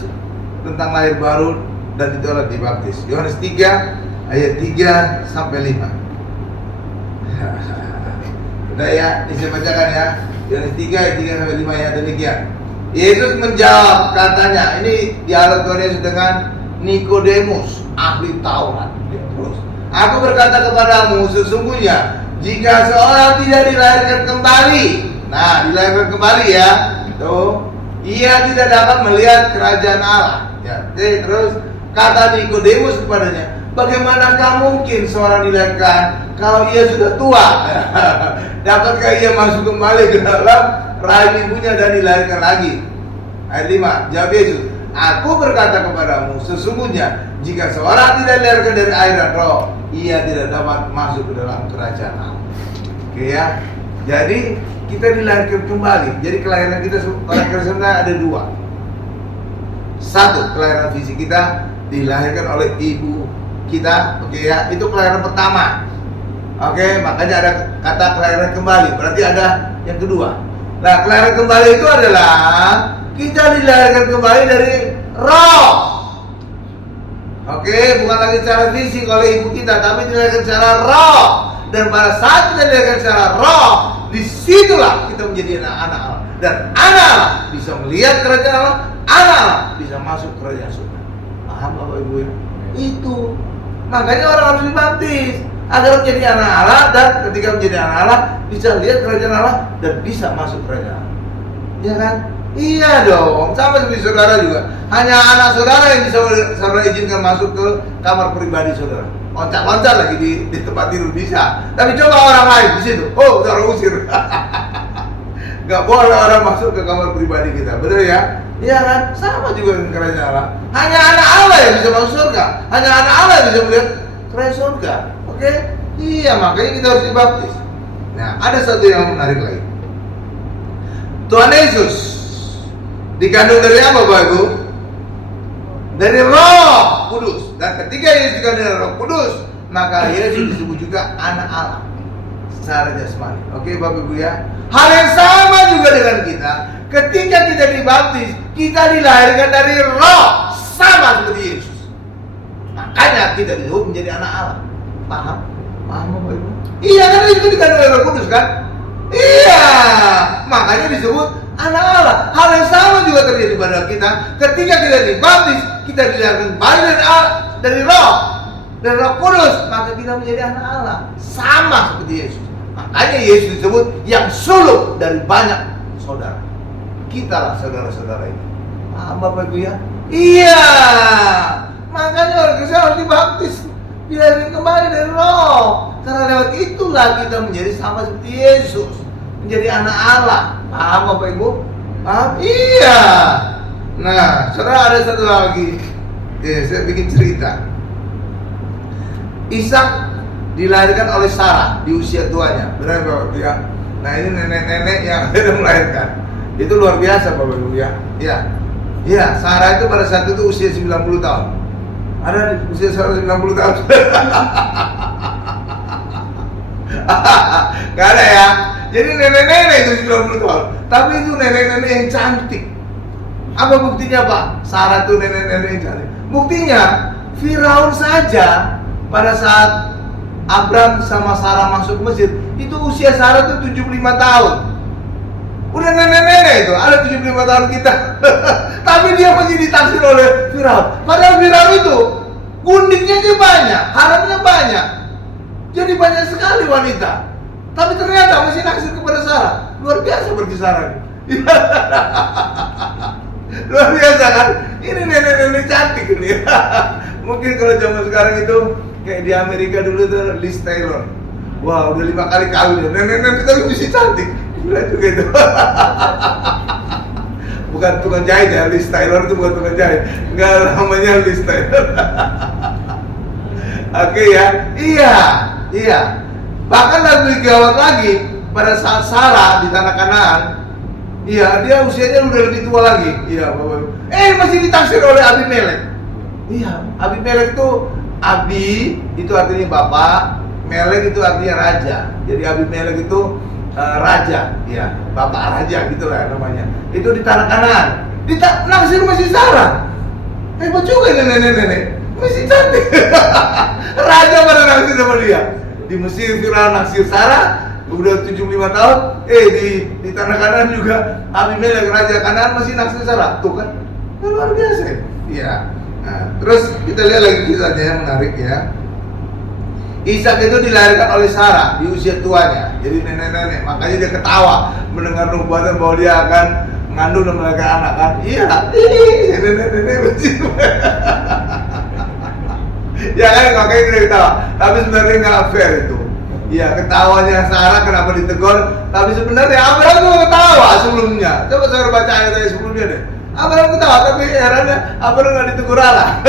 tentang lahir baru dan itu adalah dibaptis. Yohanes 3 ayat 3 sampai 5. Udah ya, ini saya bacakan ya. Yohanes 3 ayat 3 sampai 5 ya, demikian. Yesus menjawab, katanya, ini dialog Tuhan Yesus dengan Nikodemus, ahli Taurat. Terus, aku berkata kepadamu, sesungguhnya jika seorang tidak dilahirkan kembali, nah dilahirkan kembali ya, tuh, ia tidak dapat melihat kerajaan Allah. Ya, terus kata Nikodemus kepadanya, bagaimanakah mungkin seorang dilahirkan kalau ia sudah tua? Dapatkah ia masuk kembali ke dalam rahim ibunya dan dilahirkan lagi? Ayat 5, jawab Yesus, aku berkata kepadamu, sesungguhnya jika seorang tidak dilahirkan dari air dan roh, ia tidak dapat masuk ke dalam kerajaan Allah. Oke ya. Jadi kita dilahirkan kembali. Jadi kelahiran kita orang Kristen ada dua. Satu, kelahiran fisik kita dilahirkan oleh ibu kita, oke ya, itu kelahiran pertama. Oke, makanya ada kata kelahiran kembali. Berarti ada yang kedua. Nah, kelahiran kembali itu adalah kita dilahirkan kembali dari roh. Oke, bukan lagi secara fisik oleh ibu kita, tapi dilahirkan secara roh. Dan pada saat kita dilahirkan secara roh, disitulah kita menjadi anak-anak Allah. Dan anak Allah bisa melihat kerajaan Allah, anak Allah bisa masuk kerajaan surga. Paham Bapak Ibu ya? Itu makanya orang harus dibaptis agar menjadi anak Allah, dan ketika menjadi anak Allah bisa lihat kerajaan Allah dan bisa masuk kerajaan Allah. Ya kan? Iya dong, sama seperti saudara juga. Hanya anak saudara yang bisa saudara izinkan masuk ke kamar pribadi saudara. Loncat-loncat lagi di tempat tidur bisa. Tapi coba orang lain di situ, oh saudara usir. Gak boleh orang masuk ke kamar pribadi kita, benar ya? Iya kan? Sama juga dengan kerajaan Allah. Hanya anak Allah yang bisa masuk surga. Hanya anak Allah yang bisa melihat kerajaan surga. Oke? Iya, makanya kita harus dibaptis. Nah, ada satu yang menarik lagi. Tuhan Yesus dikandung dari apa, Bapak Ibu? Dari Roh Kudus. Dan ketika Yesus dikandung dari Roh Kudus, maka Yesus disebut juga anak Allah secara jasmani. Oke, Bapak Ibu ya. Hal yang sama juga dengan kita. Ketika kita dibaptis, kita dilahirkan dari Roh, sama seperti Yesus. Makanya kita disebut menjadi anak Allah. Paham? Paham Bapak Ibu? Iya kan, itu dikandung dari Roh Kudus kan? Iya, makanya disebut anak Allah. Hal yang sama juga terjadi pada kita. Ketika kita dibaptis, kita dilahirkan kembali dari Roh, dari Roh Kudus, maka kita menjadi anak Allah, sama seperti Yesus. Makanya Yesus disebut yang sulung dari banyak saudara. Kita lah saudara-saudara ini. Paham Bapak Ibu ya? Iya. Makanya orang Kristen harus dibaptis, dilahirkan kembali dari Roh. Karena lewat itulah kita menjadi sama seperti Yesus, menjadi anak Allah. Paham Bapak Ibu? Paham? Iya. Nah, saudara, ada satu lagi. Saya bikin cerita. Ishak dilahirkan oleh Sarah di usia tuanya, benar Bapak Ibu ya? Nah, ini nenek-nenek yang sudah melahirkan. Itu luar biasa Bapak Ibu ya. Iya. Iya, Sarah itu pada saat itu usia 90 tahun. Ada di usia 90 tahun. Gak ada ya. Jadi nenek-nenek itu 90 tahun. Tapi itu nenek-nenek yang cantik. Apa buktinya Pak? Sarah itu nenek-nenek yang cantik. Buktinya Firaun saja pada saat Abram sama Sarah masuk ke Mesir, itu usia Sarah itu 75 tahun. Udah nenek-nenek itu, ada 75 tahun kita. Tapi dia masih ditaksir oleh Firaun. Padahal Firaun itu gundiknya aja banyak, haremnya banyak. Jadi banyak sekali wanita. Tapi ternyata masih naksir kepada Sarah. Luar biasa berarti Sarah. Luar biasa kan? Ini nenek-nenek cantik ini. Mungkin kalau zaman sekarang itu kayak di Amerika dulu tuh Liz Taylor. Wah, udah 5 kali kawin. Nenek-nenek tapi masih cantik. Gila juga itu. Bukan tukang jahit ya, Liz Taylor itu bukan tukang jahit. Enggak, namanya Liz Taylor. Oke ya. Iya. Bahkan lebih gawat lagi pada saat Sarah di tanah Kanaan. Iya, dia usianya udah lebih tua lagi. Iya, Bapak. Masih ditaksir oleh Abimelek. Iya, Abimelek itu artinya bapak, Melek itu artinya raja. Jadi Abimelek itu raja, ya, bapak raja gitulah namanya. Itu di tanah Kanaan. Naksir masih Sarah. Hebat juga nenek-nenek. Masih cantik. Raja pada naksir sama dia. Di Mesir Firaun naksir Sarah, udah 75 tahun. Di tanah Kanaan juga Abimelek raja Kanaan masih naksir Sarah. Tuh kan, luar biasa. Iya. Nah, terus kita lihat lagi kisahnya yang menarik ya. Ishak itu dilahirkan oleh Sarah di usia tuanya, jadi nenek-nenek. Makanya dia ketawa mendengar nubuatan bahwa dia akan mengandung dan melahirkan anak kan. Iya, nenek-nenek begitu. Ya kan, makanya dia ketawa. Tapi sebenarnya nggak fair itu. Iya, ketawanya Sarah kenapa ditegur? Tapi sebenarnya Abraham tuh ketawa sebelumnya. Coba saya baca ayat-ayat sebelumnya deh. Abraham ketawa, tapi herannya Abraham nggak ditegur Allah.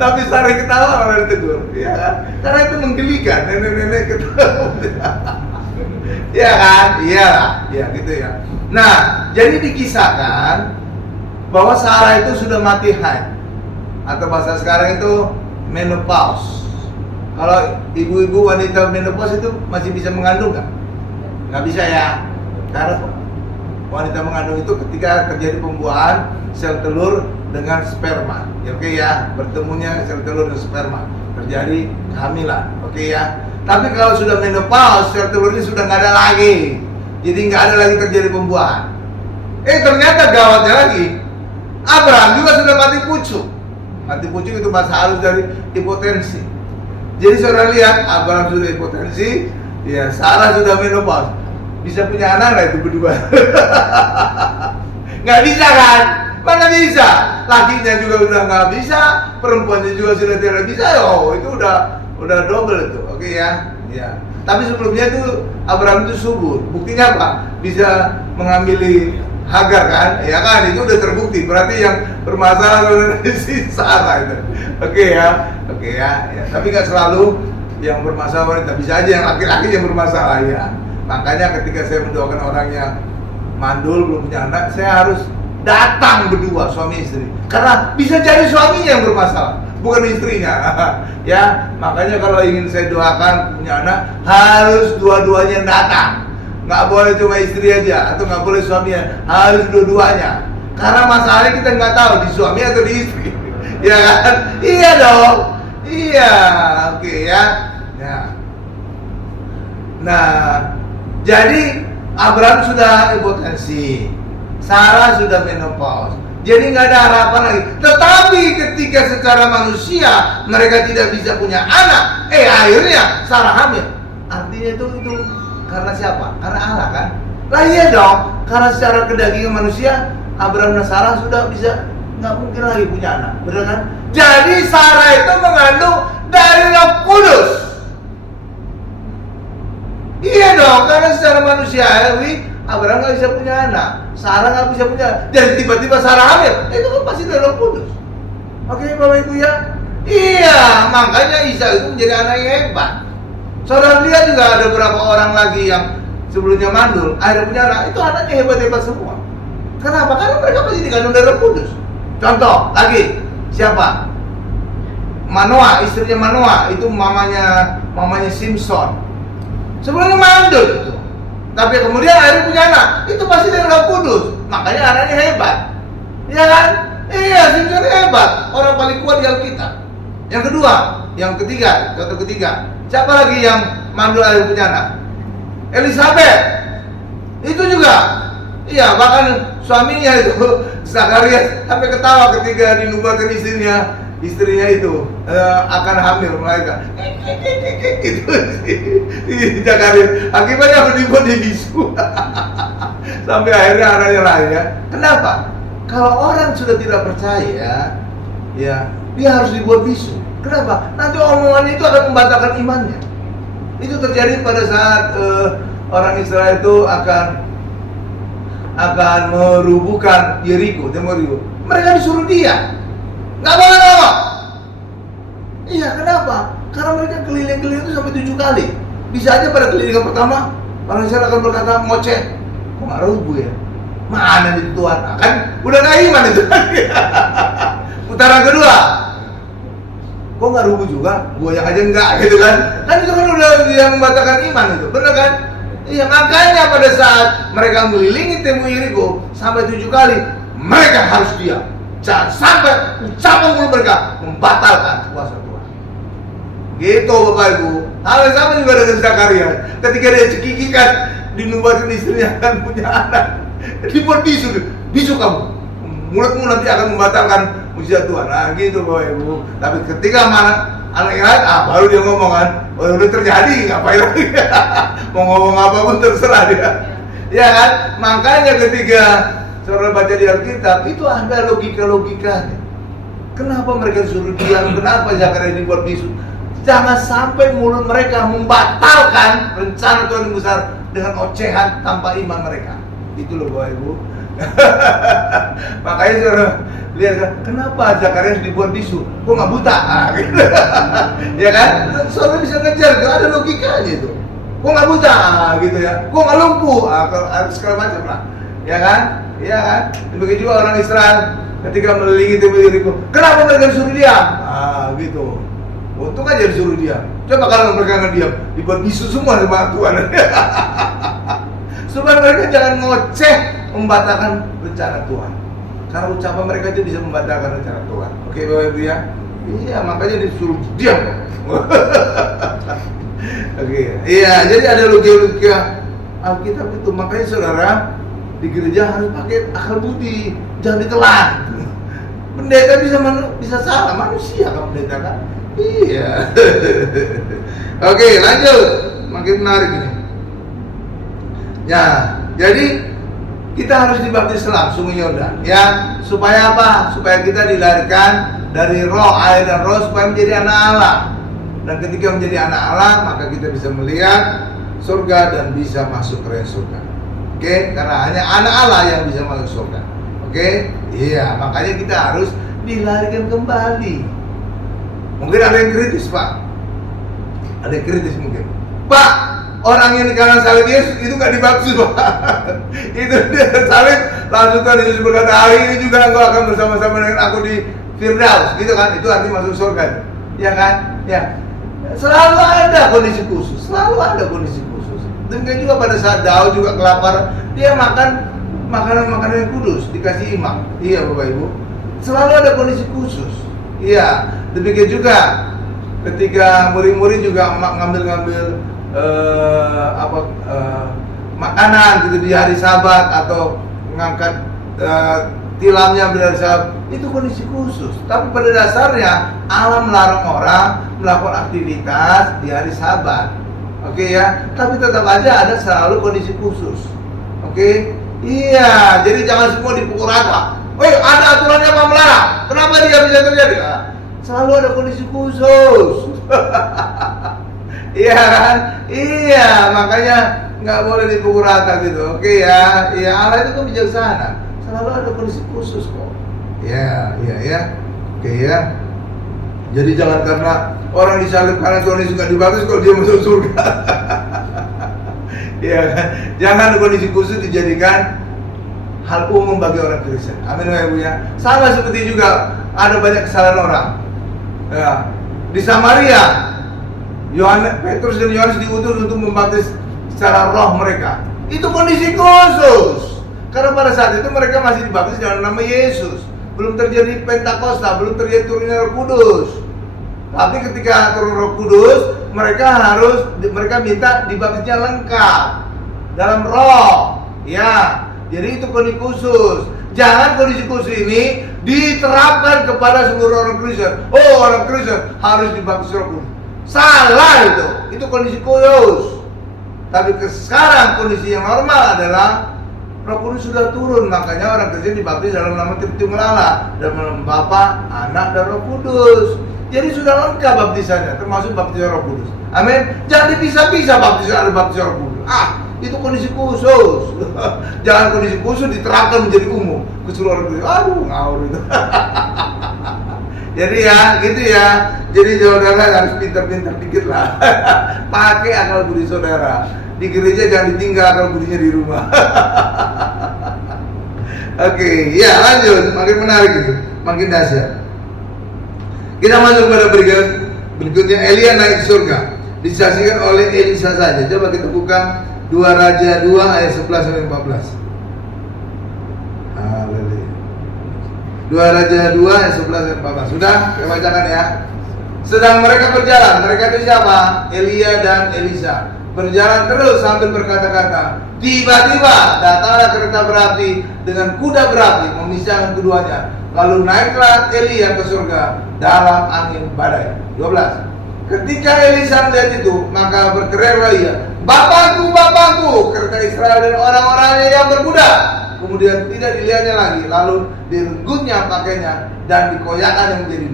Tapi Sarai ketawa, Allah ditegur. Ya kan? Karena itu menggelikan, nenek-nenek ketawa. Ya kan? Iya lah, ya gitu ya. Nah, jadi dikisahkan bahwa Sarah itu sudah mati haid, atau bahasa sekarang itu menopause. Kalau ibu-ibu wanita menopause itu masih bisa mengandung nggak? Nggak bisa ya, karena wanita mengandung itu ketika terjadi pembuahan sel telur dengan sperma, ya, oke ya, bertemunya sel telur dan sperma, terjadi kehamilan, oke ya. Tapi kalau sudah menopause, sel telurnya sudah nggak ada lagi, jadi nggak ada lagi terjadi pembuahan. Ternyata gawatnya lagi, Abraham juga sudah mati pucuk. Mati pucuk itu bahasa halus dari hipotensi. Jadi saudara lihat, Abraham sudah hipotensi, ya, Sarah sudah menopause. Bisa punya anak nggak itu berdua? Nggak bisa kan? Mana bisa? Lakinya juga udah nggak bisa, perempuannya juga sudah tidak bisa. Oh, itu udah double itu, oke ya? Ya. Tapi sebelumnya itu Abraham itu subur. Buktinya apa? Bisa mengambil Hagar kan? Ya kan? Itu udah terbukti. Berarti yang bermasalah si Sarah itu. Oke ya? Oke ya? Ya. Tapi nggak selalu yang bermasalah wanita. Bisa aja yang laki-laki yang bermasalah ya. Makanya ketika saya mendoakan orang yang mandul belum punya anak, saya harus datang berdua suami istri. Karena bisa jadi suaminya yang bermasalah, bukan istrinya. Ya, makanya kalau ingin saya doakan punya anak, harus dua-duanya datang. Nggak boleh cuma istri aja, atau nggak boleh suaminya, harus dua-duanya. Karena masalahnya kita nggak tahu di suami atau di istri. Ya kan? Iya dong. Iya, oke ya. Ya. Nah, jadi Abraham sudah impotensi, Sarah sudah menopause, jadi nggak ada harapan lagi. Tetapi ketika secara manusia mereka tidak bisa punya anak, akhirnya Sarah hamil. Artinya itu karena siapa? Karena Allah kan? Lah iya dong, karena secara kedagingan manusia Abraham dan Sarah sudah bisa, nggak mungkin lagi punya anak, benar kan? Jadi Sarah itu mengandung dari Roh Kudus. Iya dong, karena secara manusiawi Abraham nggak bisa punya anak, Sarah nggak bisa punya anak. Jadi tiba-tiba Sarah hamil, itu kan pasti dari Roh Kudus. Oke Bapak Ibu ya? Iya, makanya Isa itu menjadi anak yang hebat. Saudara lihat juga ada beberapa orang lagi yang sebelumnya mandul, akhirnya punya anak, itu anaknya hebat-hebat semua. Kenapa? Karena mereka pasti dikandung dari Roh Kudus. Contoh lagi, siapa? Manoah, istrinya Manoah, itu mamanya Simpson. Sebelumnya mandul itu, tapi kemudian akhirnya punya anak, itu pasti dari Roh Kudus. Makanya anaknya hebat, iya kan? Iya, Simpson hebat, orang paling kuat di Alkitab. Yang kedua, yang ketiga, contoh ketiga, siapa lagi yang mandul akhirnya punya anak? Elizabeth, itu juga, iya, bahkan suaminya itu Zakaria sampai ketawa ketika dinubuatkan istrinya itu akan hamil mereka. Gitu sih Zakaria. Akibatnya dibuat dia bisu. Sampai akhirnya anaknya lahir. Kenapa? Kalau orang sudah tidak percaya, ya dia harus dibuat bisu. Kenapa? Nanti omongannya itu akan membatalkan imannya. Itu terjadi pada saat orang Israel itu akan merubuhkan Yeriko. Mereka disuruh diam. Nggak boleh ngomong. Iya, kenapa? Karena mereka keliling-keliling itu sampai 7 kali. Bisa aja pada keliling pertama orang Israel akan berkata, ngoceh, kok nggak rubuh ya? Mana itu Tuhan? Nah, kan udah nggak iman itu. Putaran kedua, kok nggak rubuh juga? Goyang aja enggak gitu kan? Kan itu kan udah yang membatalkan iman itu, bener kan? Iya, makanya pada saat mereka mengelilingi temu Yeriko sampai 7 kali, mereka harus diam. Jangan sampai ucapan mulut mereka membatalkan kuasa Tuhan. Gitu Bapak Ibu. Hal yang sama juga dengan Zakaria. Ketika dia cekikikan dinubuatkan istrinya akan punya anak, dibuat bisu kamu. Mulutmu nanti akan membatalkan mujizat Tuhan. Nah gitu Bapak Ibu. Tapi ketika anak yang lain, baru dia ngomong kan, oh udah terjadi, ngapain lagi? Mau ngomong apapun terserah dia. Ya kan? Makanya ketika saudara baca di Alkitab, itu ada logika-logikanya. Kenapa mereka disuruh diam? Kenapa Zakaria dibuat bisu? Jangan sampai mulut mereka membatalkan rencana Tuhan yang besar dengan ocehan tanpa iman mereka. Itu loh Bapak Ibu. Makanya suruh lihat kan, kenapa Zakaria dibuat bisu? Kok nggak buta? Gitu. Ya kan? Soalnya bisa ngejar, tuh ada logikanya itu. Kok nggak buta? Gitu ya. Kok nggak lumpuh? Segala macam lah. Ya kan? Ya kan? Begitu juga orang Israel ketika melilingi tempat Yeriko. Kenapa mereka disuruh diam? Gitu. Untung aja disuruh diam. Coba kalau mereka nggak diam, dibuat bisu semua sama Tuhan. Supaya mereka jangan ngoceh membatalkan rencana Tuhan. Karena ucapan mereka itu bisa membatalkan rencana Tuhan. Oke Bapak Ibu ya? Iya, makanya disuruh diam. Oke. Iya, jadi ada logika Alkitab itu. Makanya saudara di gereja harus pakai akal budi, jangan ditelan. Pendeta bisa salah, manusia kan pendeta kan? Iya. Oke, lanjut. Makin menarik ini. Ya, jadi kita harus dibaptis selam Sungai Yordan, ya. Supaya apa? Supaya kita dilahirkan dari roh, air dan roh supaya menjadi anak Allah. Dan ketika menjadi anak Allah, maka kita bisa melihat surga dan bisa masuk ke surga. Oke, karena hanya anak Allah yang bisa masuk surga. Oke? Iya, makanya kita harus dilahirkan kembali. Mungkin ada yang kritis, Pak. Ada yang kritis mungkin. Pak, orang yang di kanan salib Yesus itu nggak dibaptis, Pak. Itu dia salib, langsung Tuhan Yesus berkata, hari ini juga engkau akan bersama-sama dengan aku di Firdaus, gitu kan? Itu artinya masuk surga, ya kan? Ya. Selalu ada kondisi khusus, selalu ada kondisi khusus. Demikian juga pada saat Daud juga kelaparan, dia makan makanan yang kudus, dikasih imam. Iya Bapak Ibu, selalu ada kondisi khusus. Iya, demikian juga ketika murid-murid juga ngambil makanan gitu di hari Sabat atau mengangkat tilamnya pada saat itu kondisi khusus. Tapi pada dasarnya Allah melarang orang melakukan aktivitas di hari Sabat. Oke ya, tapi tetap aja ada selalu kondisi khusus. Oke, iya. Jadi jangan semua dipukul rata. Ada aturannya apa melarang? Kenapa dia bisa terjadi? Selalu ada kondisi khusus. Iya kan? Iya, makanya nggak boleh dipukul rata gitu. Oke ya, iya Allah itu kan bijaksana. Selalu ada kondisi khusus kok. Ya. Oke ya. Jadi jangan karena orang disalib karena Tuhan Yesus nggak dibaptis kalau dia masuk surga. Iya kan? Jangan kondisi khusus dijadikan hal umum bagi orang Kristen. Amin ya Bu ya. Sama seperti juga ada banyak kesalahan orang. Ya. Di Samaria, Petrus dan Yohanes diutus untuk membaptis secara roh mereka. Itu kondisi khusus. Karena pada saat itu mereka masih dibaptis dalam nama Yesus. Belum terjadi Pentakosta, belum terjadi turunnya Roh Kudus. Tapi ketika turun Roh Kudus, mereka minta dibaptisnya lengkap dalam roh. Ya, jadi itu kondisi khusus. Jangan kondisi khusus ini diterapkan kepada seluruh orang Kristen. Oh, orang Kristen harus dibaptis Roh Kudus. Salah itu kondisi khusus. Tapi sekarang kondisi yang normal adalah Roh Kudus sudah turun, makanya orang Kristen dibaptis dalam nama Tritunggal Allah, dalam nama Bapa, Anak dan Roh Kudus. Jadi sudah lengkap baptisannya, termasuk baptisan Roh Kudus. Amin. Jangan dipisah-pisah baptisan Roh Kudus. Itu kondisi khusus. Jangan kondisi khusus diterapkan menjadi umum ke seluruh orang Kristen. Aduh, ngawur itu. Jadi ya, gitu ya. Jadi saudara harus pintar-pintar dikit lah. Pakai akal budi saudara. Di gereja jangan ditinggal akal budinya di rumah. Oke, ya lanjut. Makin menarik ini, makin dahsyat. Kita masuk pada berikutnya. Elia naik ke surga, disaksikan oleh Elisa saja. Coba kita buka 2 Raja 2 ayat 11 sampai 14. Haleluya. 2 Raja 2 ayat 11 sampai 14. Sudah, saya bacakan ya. Sedang mereka berjalan, mereka itu siapa? Elia dan Elisa. Berjalan terus sambil berkata-kata. Tiba-tiba datanglah kereta berapi dengan kuda berapi memisahkan keduanya. Lalu naiklah Elia ke surga dalam angin badai. 12. Ketika Elisa melihat itu, maka berteriaklah ia, Bapakku, Bapakku, kereta Israel dan orang-orangnya yang berkuda. Kemudian tidak dilihatnya lagi. Lalu direnggutnya pakainya dan dikoyakkan yang menjadi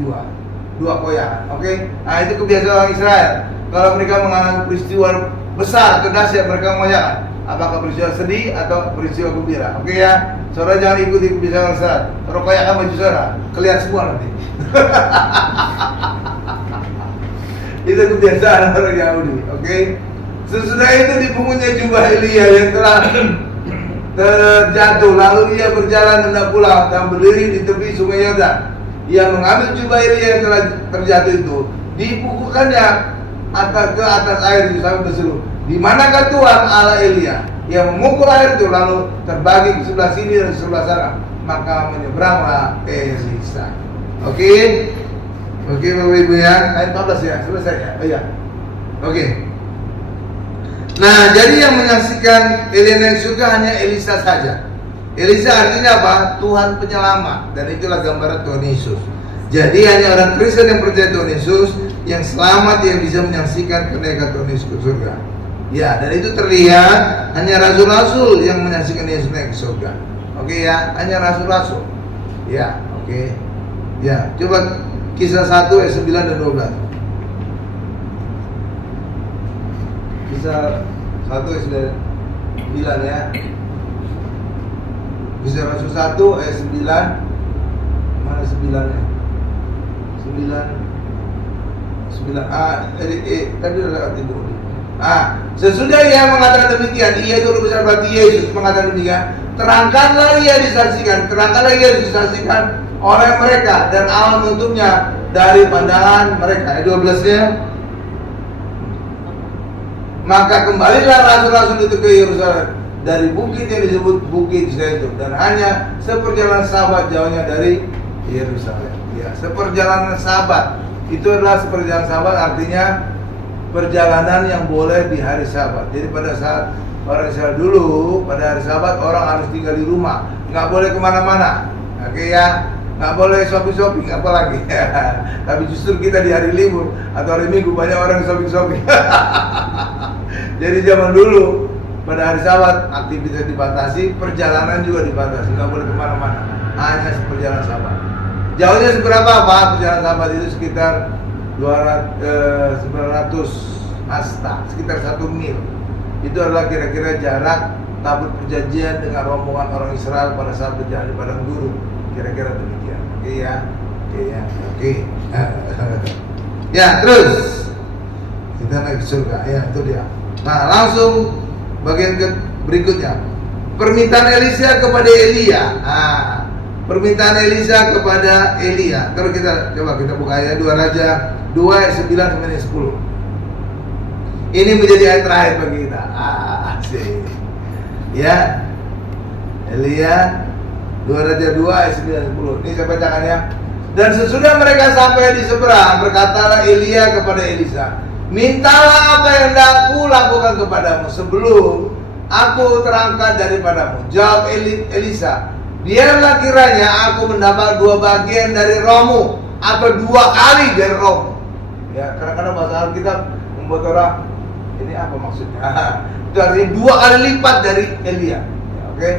dua koyakan. Oke? Nah, itu kebiasaan orang Israel. Kalau mereka mengalami peristiwa besar, kedahsyat, mereka mengoyakkan. apakah peristiwa sedih atau peristiwa gembira. Oke ya, saudara jangan ikuti kebiasaan saat. Kalau koyakkan baju saudara, kelihatan semua nanti. Itu kebiasaan orang Yahudi. Oke. Sesudah itu dipungutnya jubah Elia yang telah terjatuh, lalu ia berjalan hendak pulang dan berdiri di tepi sungai Yordan. Ia mengambil jubah Elia yang telah terjatuh itu, dipukulkannya ke atas air sampai berseru, di manakah Tuhan Allah Elia? Ia memukul air itu lalu terbagi ke sebelah sini dan sebelah sana, maka menyeberanglah Elisa. Oke, Bapak Ibu ya, ayat 14 ya, selesai ya. Iya. Oke. Nah, jadi yang menyaksikan Elia naik surga hanya Elisa saja. Elisa artinya apa? Tuhan penyelamat, dan itulah gambaran Tuhan Yesus. Jadi hanya orang Kristen yang percaya Tuhan Yesus yang selamat yang bisa menyaksikan kenaikan Tuhan Yesus ke surga. Ya, dan itu terlihat hanya rasul-rasul yang menyaksikan Yesus naik ke surga. Oke ya, hanya rasul-rasul. Ya, oke. Ya, coba Kisah 1 ayat 9 dan 12. Kisah 1 ayat 9 ya. Kisah Rasul 1 ayat 9. Mana 9-nya? 9 tadi udah lewat itu. Sesudah ia mengatakan demikian, ia itu besar berarti Yesus mengatakan demikian, terangkanlah ia disaksikan oleh mereka dan Allah menutupnya dari pandangan mereka. 12-nya, maka kembalilah rasul-rasul itu ke Yerusalem dari bukit yang disebut Bukit Zaitun, dan hanya seperjalanan sahabat jauhnya dari Yerusalem. Ya, seperjalanan sahabat itu adalah seperjalanan sahabat, artinya perjalanan yang boleh di hari Sabat. Jadi pada saat orang Israel dulu, pada hari Sabat orang harus tinggal di rumah, nggak boleh kemana-mana. Oke ya, nggak boleh shopping, apalagi. Tapi justru kita di hari libur atau hari Minggu banyak orang shopping. Jadi zaman dulu pada hari Sabat aktivitas dibatasi, perjalanan juga dibatasi, nggak boleh kemana-mana, hanya perjalanan Sabat. Jauhnya seberapa Pak? Perjalanan Sabat itu sekitar 900 hasta, sekitar 1 mil. Itu adalah kira-kira jarak tabut perjanjian dengan rombongan orang Israel pada saat berjalan di padang gurun. Kira-kira demikian. Oke ya. Ya, terus kita naik ke surga. Ya, itu dia. Nah, langsung bagian berikutnya. Permintaan Elisa kepada Elia. Permintaan Elisa kepada Elia. Kalau kita coba kita buka ayat 2 Raja 2 ayat 9 sampai 10. Ini menjadi ayat terakhir bagi kita. Asik. Ya. Elia 2 Raja 2 ayat 9 10. Ini saya bacakan ya. Dan sesudah mereka sampai di seberang, berkatalah Elia kepada Elisa, mintalah apa yang hendak aku lakukan kepadamu sebelum aku terangkat daripadamu. Jawab Elisa, biarlah kiranya aku mendapat 2 bagian dari rohmu, atau 2 kali dari rohmu. Ya, kadang-kadang bahasa Alkitab membuat orang, ini apa maksudnya? Itu artinya 2 kali lipat dari Elia. Ya, oke.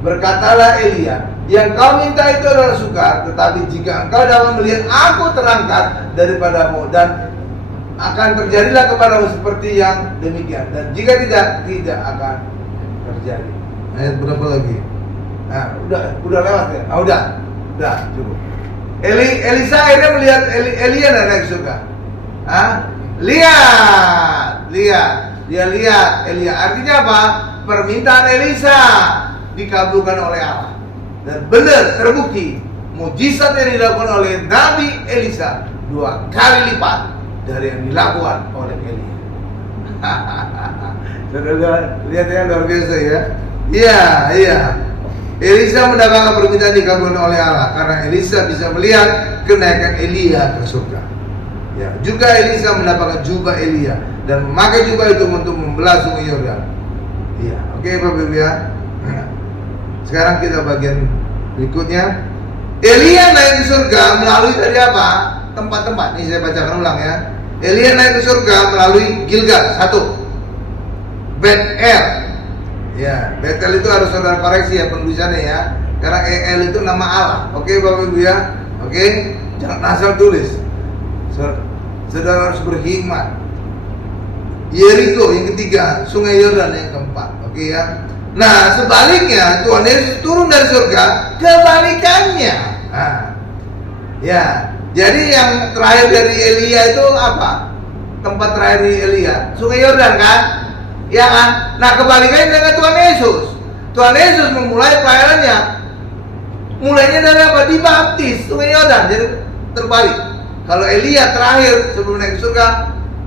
Berkatalah Elia, yang kau minta itu adalah sukar, tetapi jika engkau dapat melihat aku terangkat daripadamu, dan akan terjadilah kepadamu seperti yang demikian, dan jika tidak akan terjadi. Ayat berapa lagi? Nah, udah lewat ya? Udah cukup. Elisa akhirnya melihat Elia naik surga. Lihat, dia lihat Elia. Artinya apa? Permintaan Elisa dikabulkan oleh Allah, dan benar terbukti mujizat yang dilakukan oleh Nabi Elisa 2 kali lipat dari yang dilakukan oleh Elia. Saudara lihat ya, luar biasa ya. Iya. Elisa mendapatkan permintaan dikabulkan oleh Allah karena Elisa bisa melihat kenaikan Elia ke surga. Ya, juga Elisa mendapatkan jubah Elia dan memakai jubah itu untuk membelah sungai Yordan. Iya, oke Bapak Ibu ya. Sekarang kita bagian berikutnya. Elia naik ke surga melalui dari apa? Tempat-tempat. Ini saya bacakan ulang ya. Elia naik ke surga melalui Gilgal 1, Bet-El. Ya, Bet-El itu harus saudara koreksi ya penulisannya ya. Karena El itu nama Allah. Oke Bapak Ibu ya. Oke, jangan asal tulis. Saudara harus berhikmat. Yeriko yang ketiga, Sungai Yordan yang keempat. Oke ya. Nah, sebaliknya Tuhan Yesus turun dari surga, kebalikannya. Nah, ya, jadi yang terakhir dari Elia itu apa? Tempat terakhir dari Elia, Sungai Yordan kan? Ya kan? Nah, kebalikannya dengan Tuhan Yesus. Tuhan Yesus memulai pelayanannya, mulainya dari apa? Dibaptis, Sungai Yordan. Jadi terbalik. Kalau Elia terakhir sebelum naik ke surga,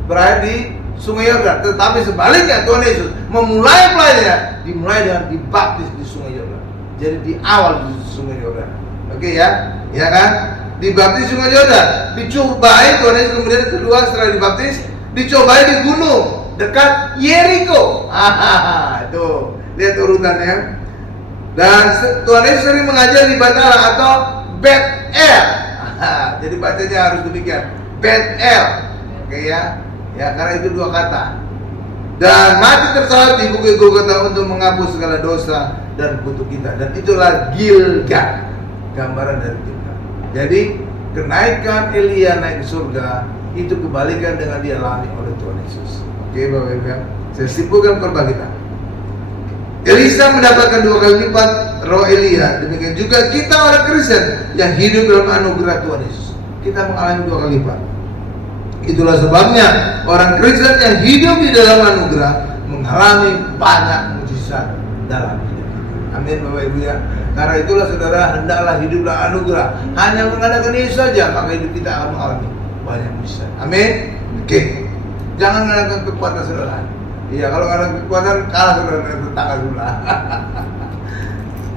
berakhir di Sungai Yordan. Tetapi sebaliknya Tuhan Yesus memulai pelayanannya, dimulai dengan dibaptis di Sungai Yordan. Jadi di awal di Sungai Yordan. Oke ya, ya kan? Dibaptis Sungai Yordan, dicobai Tuhan Yesus kemudian kedua setelah dibaptis, dicobai di gunung dekat Yeriko. Itu lihat urutannya. Dan Tuhan Yesus sering mengajar di Batara atau Bet-El. Jadi bacanya harus demikian, Bet-El. Oke ya, ya karena itu dua kata. Dan mati tersalib di bukit Golgota untuk menghapus segala dosa dan kutuk kita. Dan itulah Gilgal, gambaran dari Gilgal. Jadi kenaikan Elia naik ke surga itu kebalikan dengan dialami oleh Tuhan Yesus. Oke Bapak Ibu, saya simpulkan khotbah kita. Elisa mendapatkan 2 kali lipat roh Elia. Demikian juga kita orang Kristen yang hidup dalam anugerah Tuhan Yesus, kita mengalami 2 kali lipat. Itulah sebabnya orang Kristen yang hidup di dalam anugerah mengalami banyak mujizat dalam hidup kita. Amin Bapak Ibu ya. Karena itulah saudara, hendaklah hiduplah anugerah. Hanya mengandalkan Yesus saja, maka hidup kita akan mengalami banyak mujizat. Amin. Oke. Jangan mengandalkan kekuatan saudara. Iya, kalau ada kekuatan kalah saudara dengan tetangga sebelah.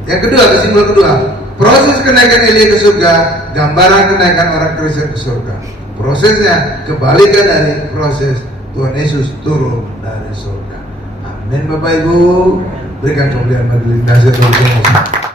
Yang kedua, kesimpulan kedua, proses kenaikan Elia ke surga, gambaran kenaikan orang Kristen ke surga. Prosesnya kebalikan dari proses Tuhan Yesus turun dari surga. Amin Bapak Ibu. Berikan kemuliaan bagi Tuhan Yesus.